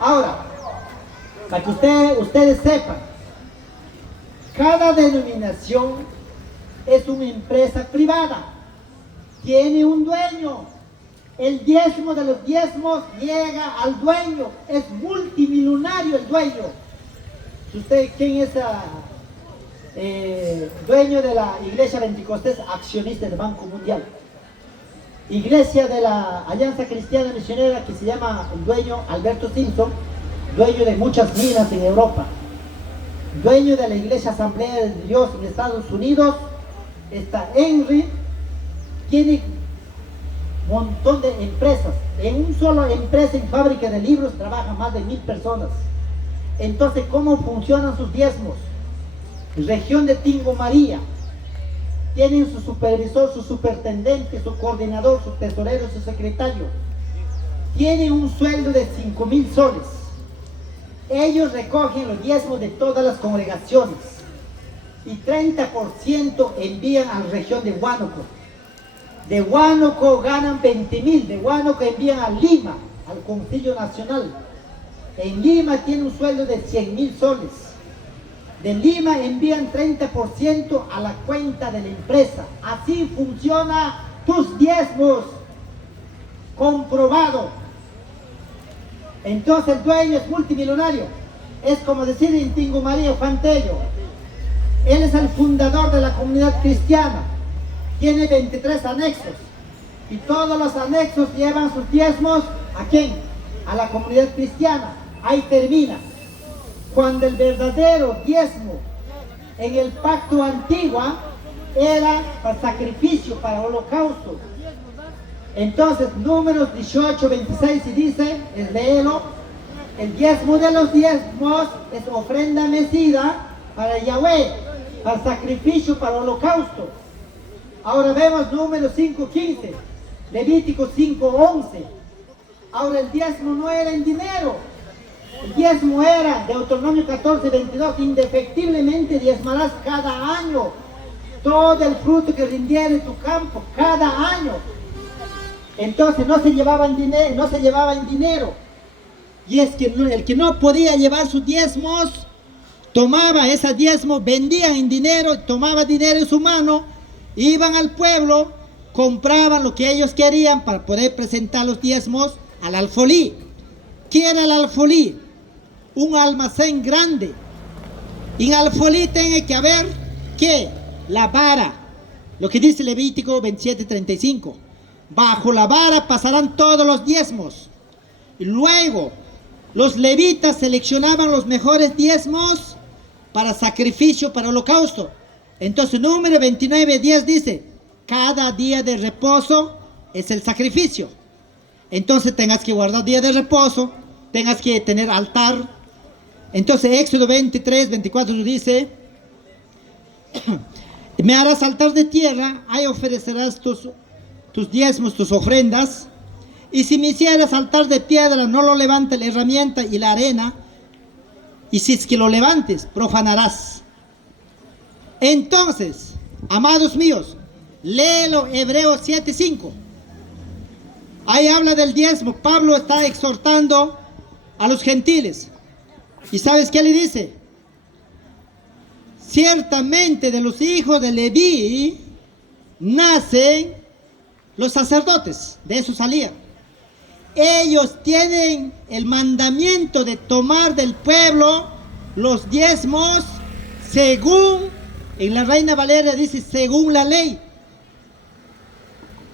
Ahora, para que ustedes sepan, cada denominación es una empresa privada, tiene un dueño. El diezmo de los diezmos llega al dueño, es multimillonario el dueño. ¿Usted quién es dueño de la Iglesia Pentecostés, accionista del Banco Mundial? Iglesia de la Alianza Cristiana Misionera, que se llama el dueño Alberto Simpson, dueño de muchas minas en Europa. Dueño de la Iglesia Asamblea de Dios en Estados Unidos, está Henry, tiene un montón de empresas. En una sola empresa, en fábrica de libros, trabajan más de 1000 personas. Entonces, ¿cómo funcionan sus diezmos? Región de Tingo María, tienen su supervisor, su superintendente, su coordinador, su tesorero, su secretario. Tienen un sueldo de 5000 soles. Ellos recogen los diezmos de todas las congregaciones y 30% envían a la región de Huánuco. De Huánuco ganan 20,000, de Huánuco envían a Lima, al Concilio Nacional. En Lima tiene un sueldo de 100,000 soles. De Lima envían 30% a la cuenta de la empresa. Así funciona tus diezmos, comprobado. Entonces el dueño es multimillonario. Es como decir en Tingo María, Juan Tello. Él es el fundador de la comunidad cristiana. Tiene 23 anexos. Y todos los anexos llevan sus diezmos, ¿a quién? A la comunidad cristiana. Ahí termina. Cuando el verdadero diezmo en el pacto antiguo era para sacrificio, para holocausto. Entonces, Números 18:26 y dice, léelo, el diezmo de los diezmos es ofrenda mecida para Yahweh, para sacrificio, para holocausto. Ahora vemos Números 5:15, Levítico 5:11. Ahora el diezmo no era en dinero, El diezmo era, Deuteronomio 14, 22, indefectiblemente diezmarás cada año todo el fruto que rindiera en tu campo, cada año. Entonces no se llevaba en dinero. Y es que el que no podía llevar sus diezmos, tomaba ese diezmo, vendían en dinero, tomaba dinero en su mano, iban al pueblo, compraban lo que ellos querían para poder presentar los diezmos al alfolí. ¿Qué era el alfolí? Un almacén grande. En alfolí tiene que haber, ¿qué? La vara. Lo que dice Levítico 27:35. Bajo la vara pasarán todos los diezmos. Y luego, los levitas seleccionaban los mejores diezmos para sacrificio, para holocausto. Entonces, número 29:10 dice, cada día de reposo es el sacrificio. Entonces, tengas que guardar día de reposo, tengas que tener altar. Entonces, Éxodo 23:24 dice, me harás altar de tierra, ahí ofrecerás tus diezmos, tus ofrendas. Y si me hicieras altar de piedra, no lo levante la herramienta y la arena. Y si es que lo levantes, profanarás. Entonces, amados míos, léelo Hebreos 7:5. Ahí habla del diezmo. Pablo está exhortando a los gentiles. ¿Y sabes qué le dice? Ciertamente de los hijos de Leví nacen los sacerdotes. De eso salían. Ellos tienen el mandamiento de tomar del pueblo los diezmos según, en la Reina Valera dice según la ley.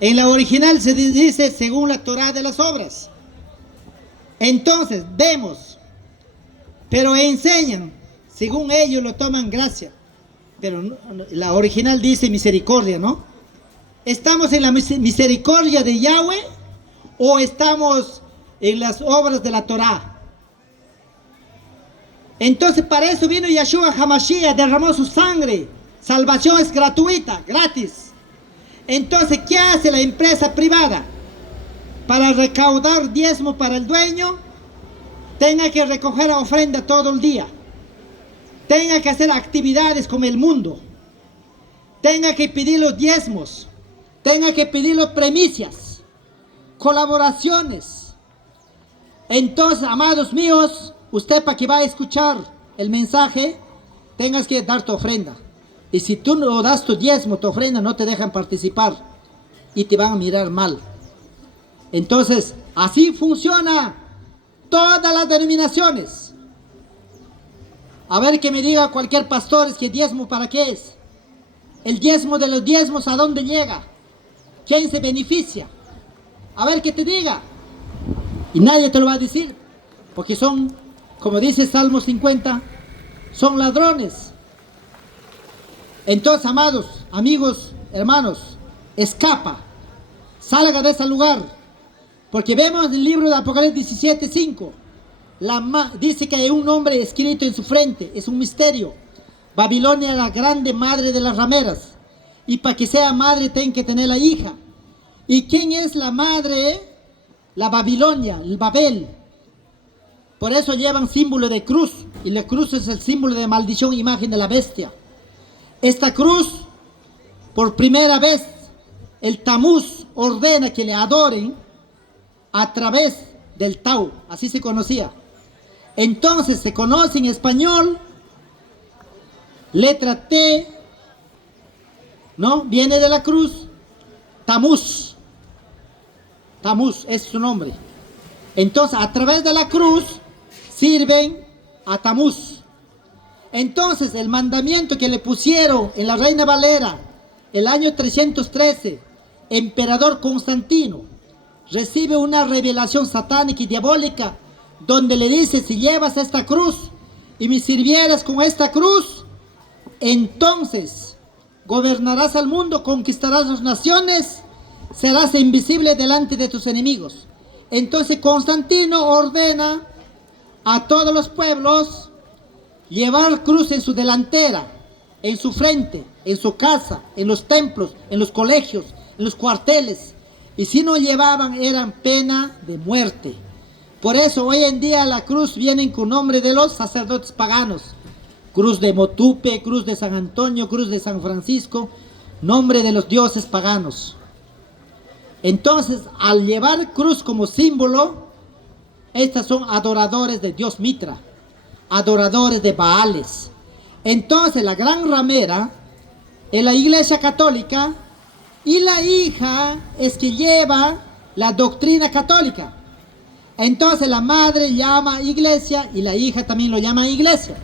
En la original se dice según la Torá de las obras. Entonces, vemos, pero enseñan, según ellos lo toman gracia. Pero la original dice misericordia, ¿no? ¿Estamos en la misericordia de Yahweh o estamos en las obras de la Torá? Entonces para eso vino Yeshua HaMashiach, derramó su sangre. Salvación es gratuita, gratis. Entonces, ¿qué hace la empresa privada? Para recaudar diezmo para el dueño, tenga que recoger ofrenda todo el día. Tenga que hacer actividades como el mundo. Tenga que pedir los diezmos. Tenga que pedir las primicias. Colaboraciones. Entonces, amados míos, usted para que vaya a escuchar el mensaje, tengas que dar tu ofrenda. Y si tú no das tu diezmo, tu ofrenda, no te dejan participar y te van a mirar mal. Entonces, así funciona todas las denominaciones. A ver que me diga cualquier pastor, es que diezmo para qué es. El diezmo de los diezmos, ¿a dónde llega? ¿Quién se beneficia? A ver que te diga. Y nadie te lo va a decir, porque son, como dice Salmo 50, son ladrones. Entonces, amados, amigos, hermanos, escapa, salga de ese lugar, porque vemos en el libro de Apocalipsis 17:5, dice que hay un nombre escrito en su frente, es un misterio. Babilonia, la grande madre de las rameras, y para que sea madre tiene que tener la hija. ¿Y quién es la madre? La Babilonia, el Babel. Por eso llevan símbolo de cruz, y la cruz es el símbolo de maldición, imagen de la bestia. Esta cruz, por primera vez, el Tamuz ordena que le adoren a través del Tau, así se conocía. Entonces se conoce en español, letra T, ¿no? Viene de la cruz, Tamuz. Tamuz es su nombre. Entonces, a través de la cruz, sirven a Tamuz. Entonces, el mandamiento que le pusieron en la Reina Valera, el año 313, emperador Constantino, recibe una revelación satánica y diabólica, donde le dice, si llevas esta cruz y me sirvieras con esta cruz, entonces gobernarás al mundo, conquistarás las naciones, serás invisible delante de tus enemigos. Entonces Constantino ordena a todos los pueblos llevar cruz en su delantera, en su frente, en su casa, en los templos, en los colegios, en los cuarteles. Y si no llevaban, eran pena de muerte. Por eso hoy en día la cruz viene con nombre de los sacerdotes paganos. Cruz de Motupe, cruz de San Antonio, cruz de San Francisco, nombre de los dioses paganos. Entonces, al llevar cruz como símbolo, estas son adoradores de Dios Mitra, adoradores de Baales. Entonces, la gran ramera en la Iglesia Católica y la hija es que lleva la doctrina católica. Entonces, la madre llama iglesia y la hija también lo llama iglesia.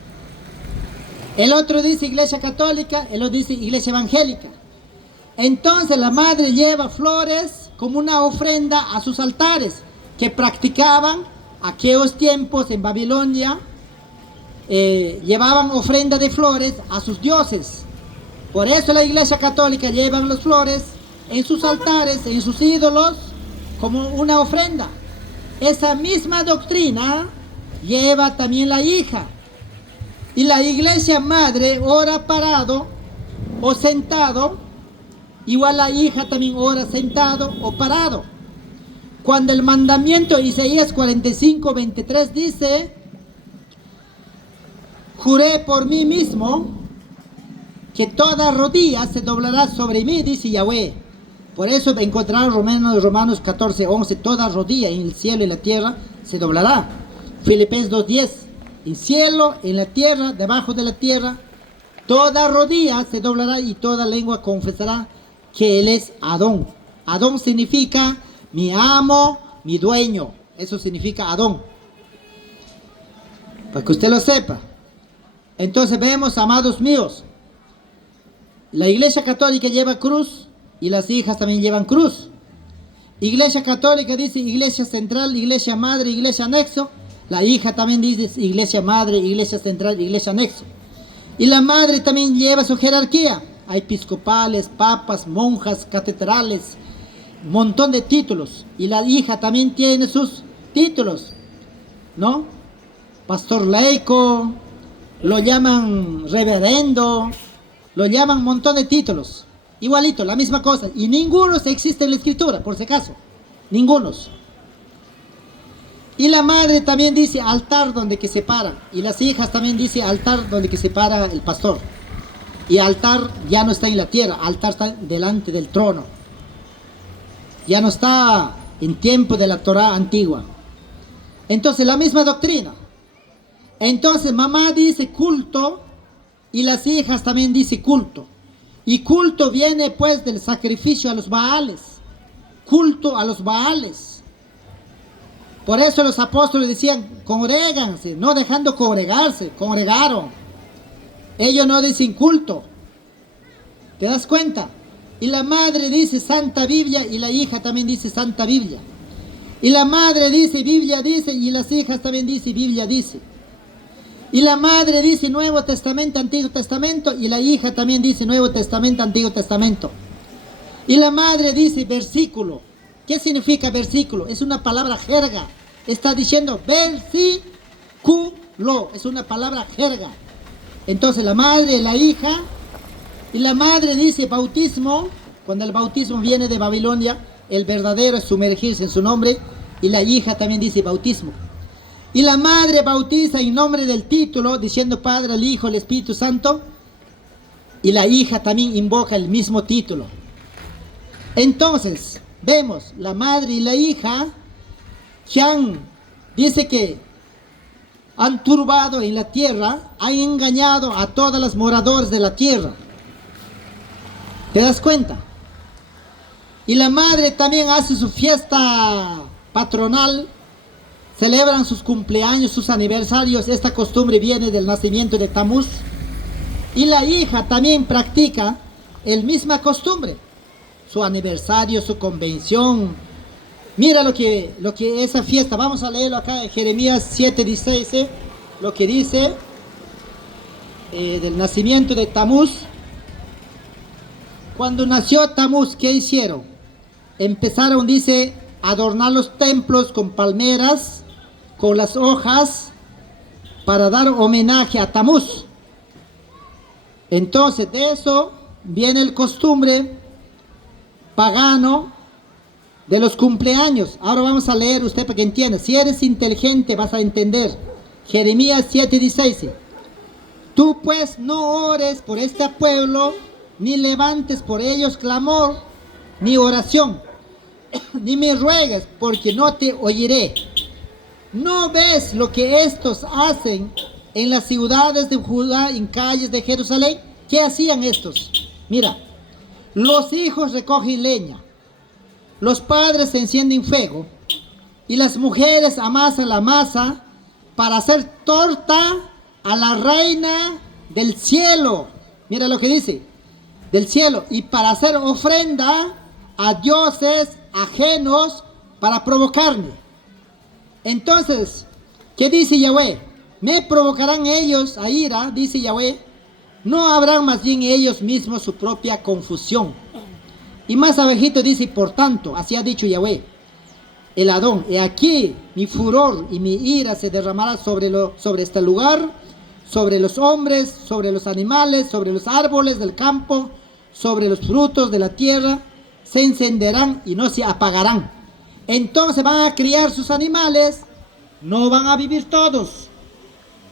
El otro dice Iglesia Católica, el otro dice Iglesia Evangélica. Entonces la madre lleva flores como una ofrenda a sus altares que practicaban aquellos tiempos en Babilonia. Llevaban ofrenda de flores a sus dioses. Por eso la Iglesia Católica lleva las flores en sus altares, en sus ídolos, como una ofrenda. Esa misma doctrina lleva también la hija. Y la iglesia madre ora parado o sentado, igual la hija también ora sentado o parado. Cuando el mandamiento de Isaías 45:23 dice, juré por mí mismo que toda rodilla se doblará sobre mí, dice Yahweh. Por eso encontrarán Romanos 14:11, toda rodilla en el cielo y la tierra se doblará. Filipenses 2:10. En cielo, en la tierra, debajo de la tierra, toda rodilla se doblará y toda lengua confesará que Él es Adón. Adón significa mi amo, mi dueño. Eso significa Adón. Para que usted lo sepa. Entonces vemos, amados míos, la Iglesia Católica lleva cruz y las hijas también llevan cruz. Iglesia Católica dice Iglesia Central, Iglesia Madre, Iglesia Anexo. La hija también dice Iglesia Madre, Iglesia Central, Iglesia Anexo. Y la madre también lleva su jerarquía. Hay episcopales, papas, monjas, catedrales, un montón de títulos. Y la hija también tiene sus títulos, ¿no? Pastor laico, lo llaman reverendo, lo llaman un montón de títulos. Igualito, la misma cosa. Y ninguno existe en la escritura, por si acaso. Ningunos. Y la madre también dice altar donde que se para. Y las hijas también dice altar donde que se para el pastor. Y altar ya no está en la tierra, altar está delante del trono. Ya no está en tiempo de la Torá antigua. Entonces la misma doctrina. Entonces mamá dice culto y las hijas también dice culto. Y culto viene pues del sacrificio a los Baales. Culto a los Baales. Por eso los apóstoles decían, congréganse, no dejando congregarse, congregaron. Ellos no dicen culto. ¿Te das cuenta? Y la madre dice Santa Biblia y la hija también dice Santa Biblia. Y la madre dice Biblia dice y las hijas también dicen Biblia dice. Y la madre dice Nuevo Testamento, Antiguo Testamento y la hija también dice Nuevo Testamento, Antiguo Testamento. Y la madre dice versículo. ¿Qué significa versículo? Es una palabra jerga. Está diciendo versículo. Es una palabra jerga. Entonces la madre, la hija, y la madre dice bautismo. Cuando el bautismo viene de Babilonia, el verdadero es sumergirse en su nombre. Y la hija también dice bautismo. Y la madre bautiza en nombre del título, diciendo Padre, el Hijo, el Espíritu Santo. Y la hija también invoca el mismo título. Entonces, vemos la madre y la hija que dice que han turbado en la tierra, han engañado a todos los moradores de la tierra. ¿Te das cuenta? Y la madre también hace su fiesta patronal, celebran sus cumpleaños, sus aniversarios. Esta costumbre viene del nacimiento de Tamuz. Y la hija también practica la misma costumbre. Su aniversario, su convención. Mira lo que esa fiesta, vamos a leerlo acá en Jeremías 7:16, lo que dice del nacimiento de Tamuz. Cuando nació Tamuz, ¿qué hicieron? Empezaron, dice, a adornar los templos con palmeras, con las hojas, para dar homenaje a Tamuz. Entonces de eso viene el costumbre pagano de los cumpleaños. Ahora vamos a leer usted para que entienda. Si eres inteligente vas a entender. Jeremías 7:16. Tú pues no ores por este pueblo, ni levantes por ellos clamor, ni oración, ni me ruegues, porque no te oiré. ¿No ves lo que estos hacen en las ciudades de Judá, en calles de Jerusalén? ¿Qué hacían estos? Mira, los hijos recogen leña, los padres encienden fuego, y las mujeres amasan la masa para hacer torta a la reina del cielo. Mira lo que dice, del cielo, y para hacer ofrenda a dioses ajenos para provocarme. Entonces, ¿qué dice Yahweh? Me provocarán ellos a ira, dice Yahweh. No habrán más bien ellos mismos su propia confusión. Y más abajito dice, por tanto, así ha dicho Yahweh, el Adón, he aquí mi furor y mi ira se derramará sobre este lugar, sobre los hombres, sobre los animales, sobre los árboles del campo, sobre los frutos de la tierra, se encenderán y no se apagarán. Entonces van a criar sus animales, no van a vivir todos.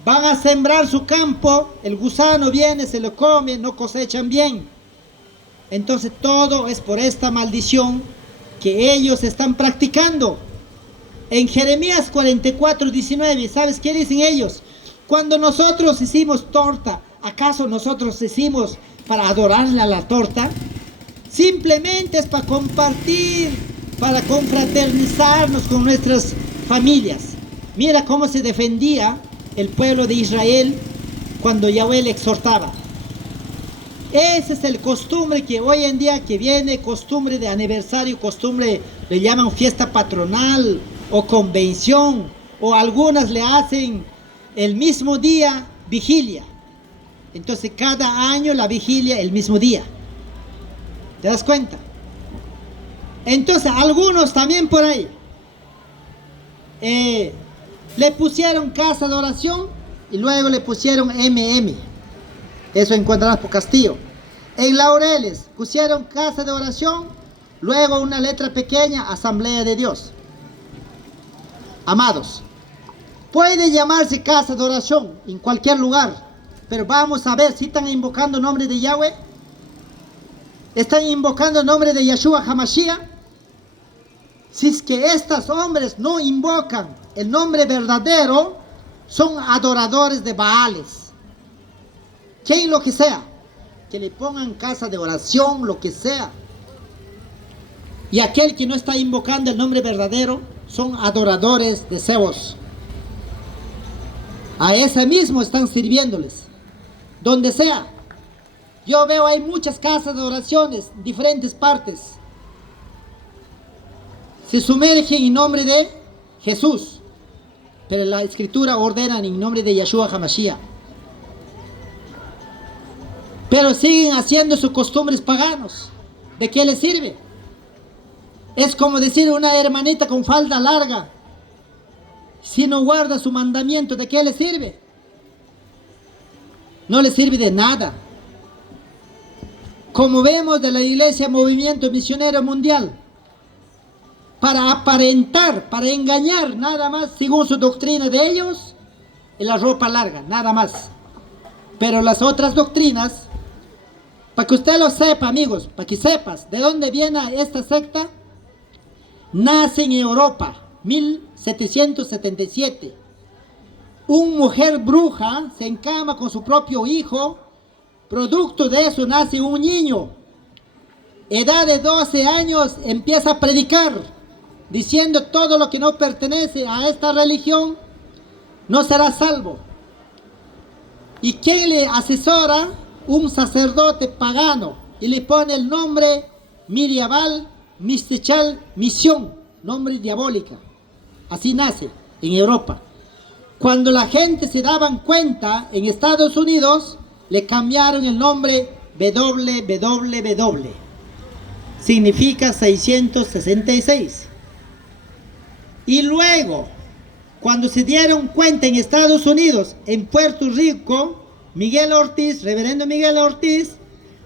Van a sembrar su campo, el gusano viene, se lo come, no cosechan bien. Entonces todo es por esta maldición que ellos están practicando. En Jeremías 44:19, ¿sabes qué dicen ellos? Cuando nosotros hicimos torta, ¿acaso nosotros hicimos para adorarle a la torta? Simplemente es para compartir, para confraternizarnos con nuestras familias. Mira cómo se defendía el pueblo de Israel cuando Yahweh le exhortaba. Ese es el costumbre que hoy en día que viene, costumbre de aniversario, costumbre le llaman fiesta patronal o convención, o algunas le hacen el mismo día vigilia. Entonces cada año la vigilia el mismo día. ¿Te das cuenta? Entonces algunos también por ahí le pusieron casa de oración y luego le pusieron MM. Eso encontrarás por Castillo. En Laureles pusieron casa de oración, luego una letra pequeña, Asamblea de Dios. Amados, puede llamarse casa de oración en cualquier lugar, pero vamos a ver si están invocando el nombre de Yahweh. ¿Están invocando el nombre de Yeshua HaMashiach? Si es que estos hombres no invocan el nombre verdadero, son adoradores de Baales. Quien lo que sea, que le pongan casa de oración, lo que sea. Y aquel que no está invocando el nombre verdadero, son adoradores de Zeus. A ese mismo están sirviéndoles, donde sea. Yo veo hay muchas casas de oraciones, diferentes partes. Se sumergen en nombre de Jesús, pero la escritura ordena en nombre de Yeshua HaMashiach. Pero siguen haciendo sus costumbres paganos. ¿De qué les sirve? Es como decir una hermanita con falda larga. Si no guarda su mandamiento, ¿de qué le sirve? No le sirve de nada. Como vemos de la Iglesia Movimiento Misionero Mundial, para aparentar, para engañar, nada más, según su doctrina de ellos, en la ropa larga, nada más. Pero las otras doctrinas, para que usted lo sepa, amigos, para que sepas de dónde viene esta secta, nace en Europa, 1777. Una mujer bruja se encama con su propio hijo, producto de eso nace un niño. Edad de 12 años empieza a predicar, diciendo todo lo que no pertenece a esta religión no será salvo. ¿Y quién le asesora? Un sacerdote pagano, y le pone el nombre Miriabal Mistechal Misión, nombre diabólica. Así nace en Europa. Cuando la gente se daban cuenta en Estados Unidos, le cambiaron el nombre WWW. Significa 666. Y luego, cuando se dieron cuenta en Estados Unidos, en Puerto Rico, Miguel Ortiz, reverendo Miguel Ortiz,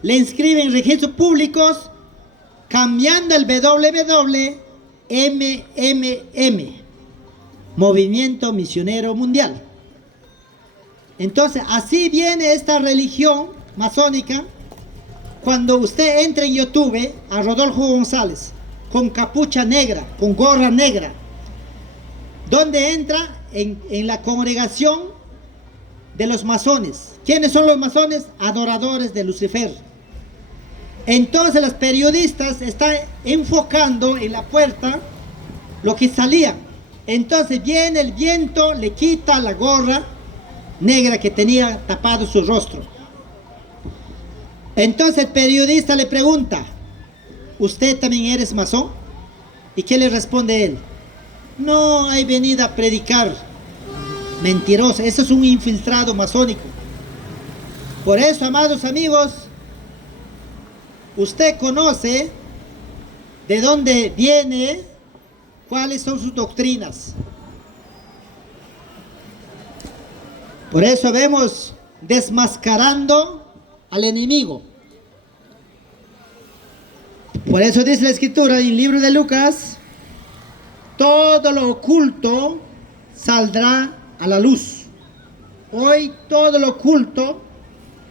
le inscriben en registros públicos, cambiando el WW MMM, Movimiento Misionero Mundial. Entonces, así viene esta religión masónica. Cuando usted entra en YouTube a Rodolfo González, con capucha negra, con gorra negra, donde entra en la congregación de los masones. ¿Quiénes son los masones? Adoradores de Lucifer. Entonces los periodistas están enfocando en la puerta lo que salía. Entonces viene el viento, le quita la gorra negra que tenía tapado su rostro. Entonces el periodista le pregunta, ¿usted también eres masón? ¿Y qué le responde él? No, he venido a predicar. Mentiroso, eso es un infiltrado masónico. Por eso, amados amigos, usted conoce de dónde viene, cuáles son sus doctrinas. Por eso vemos desmascarando al enemigo. Por eso dice la escritura en el libro de Lucas, todo lo oculto saldrá a la luz. Hoy todo lo oculto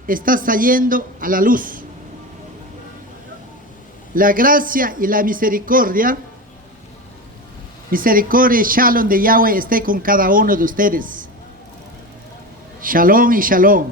está saliendo a la luz. La gracia y la misericordia y shalom de Yahweh esté con cada uno de ustedes. Shalom y shalom.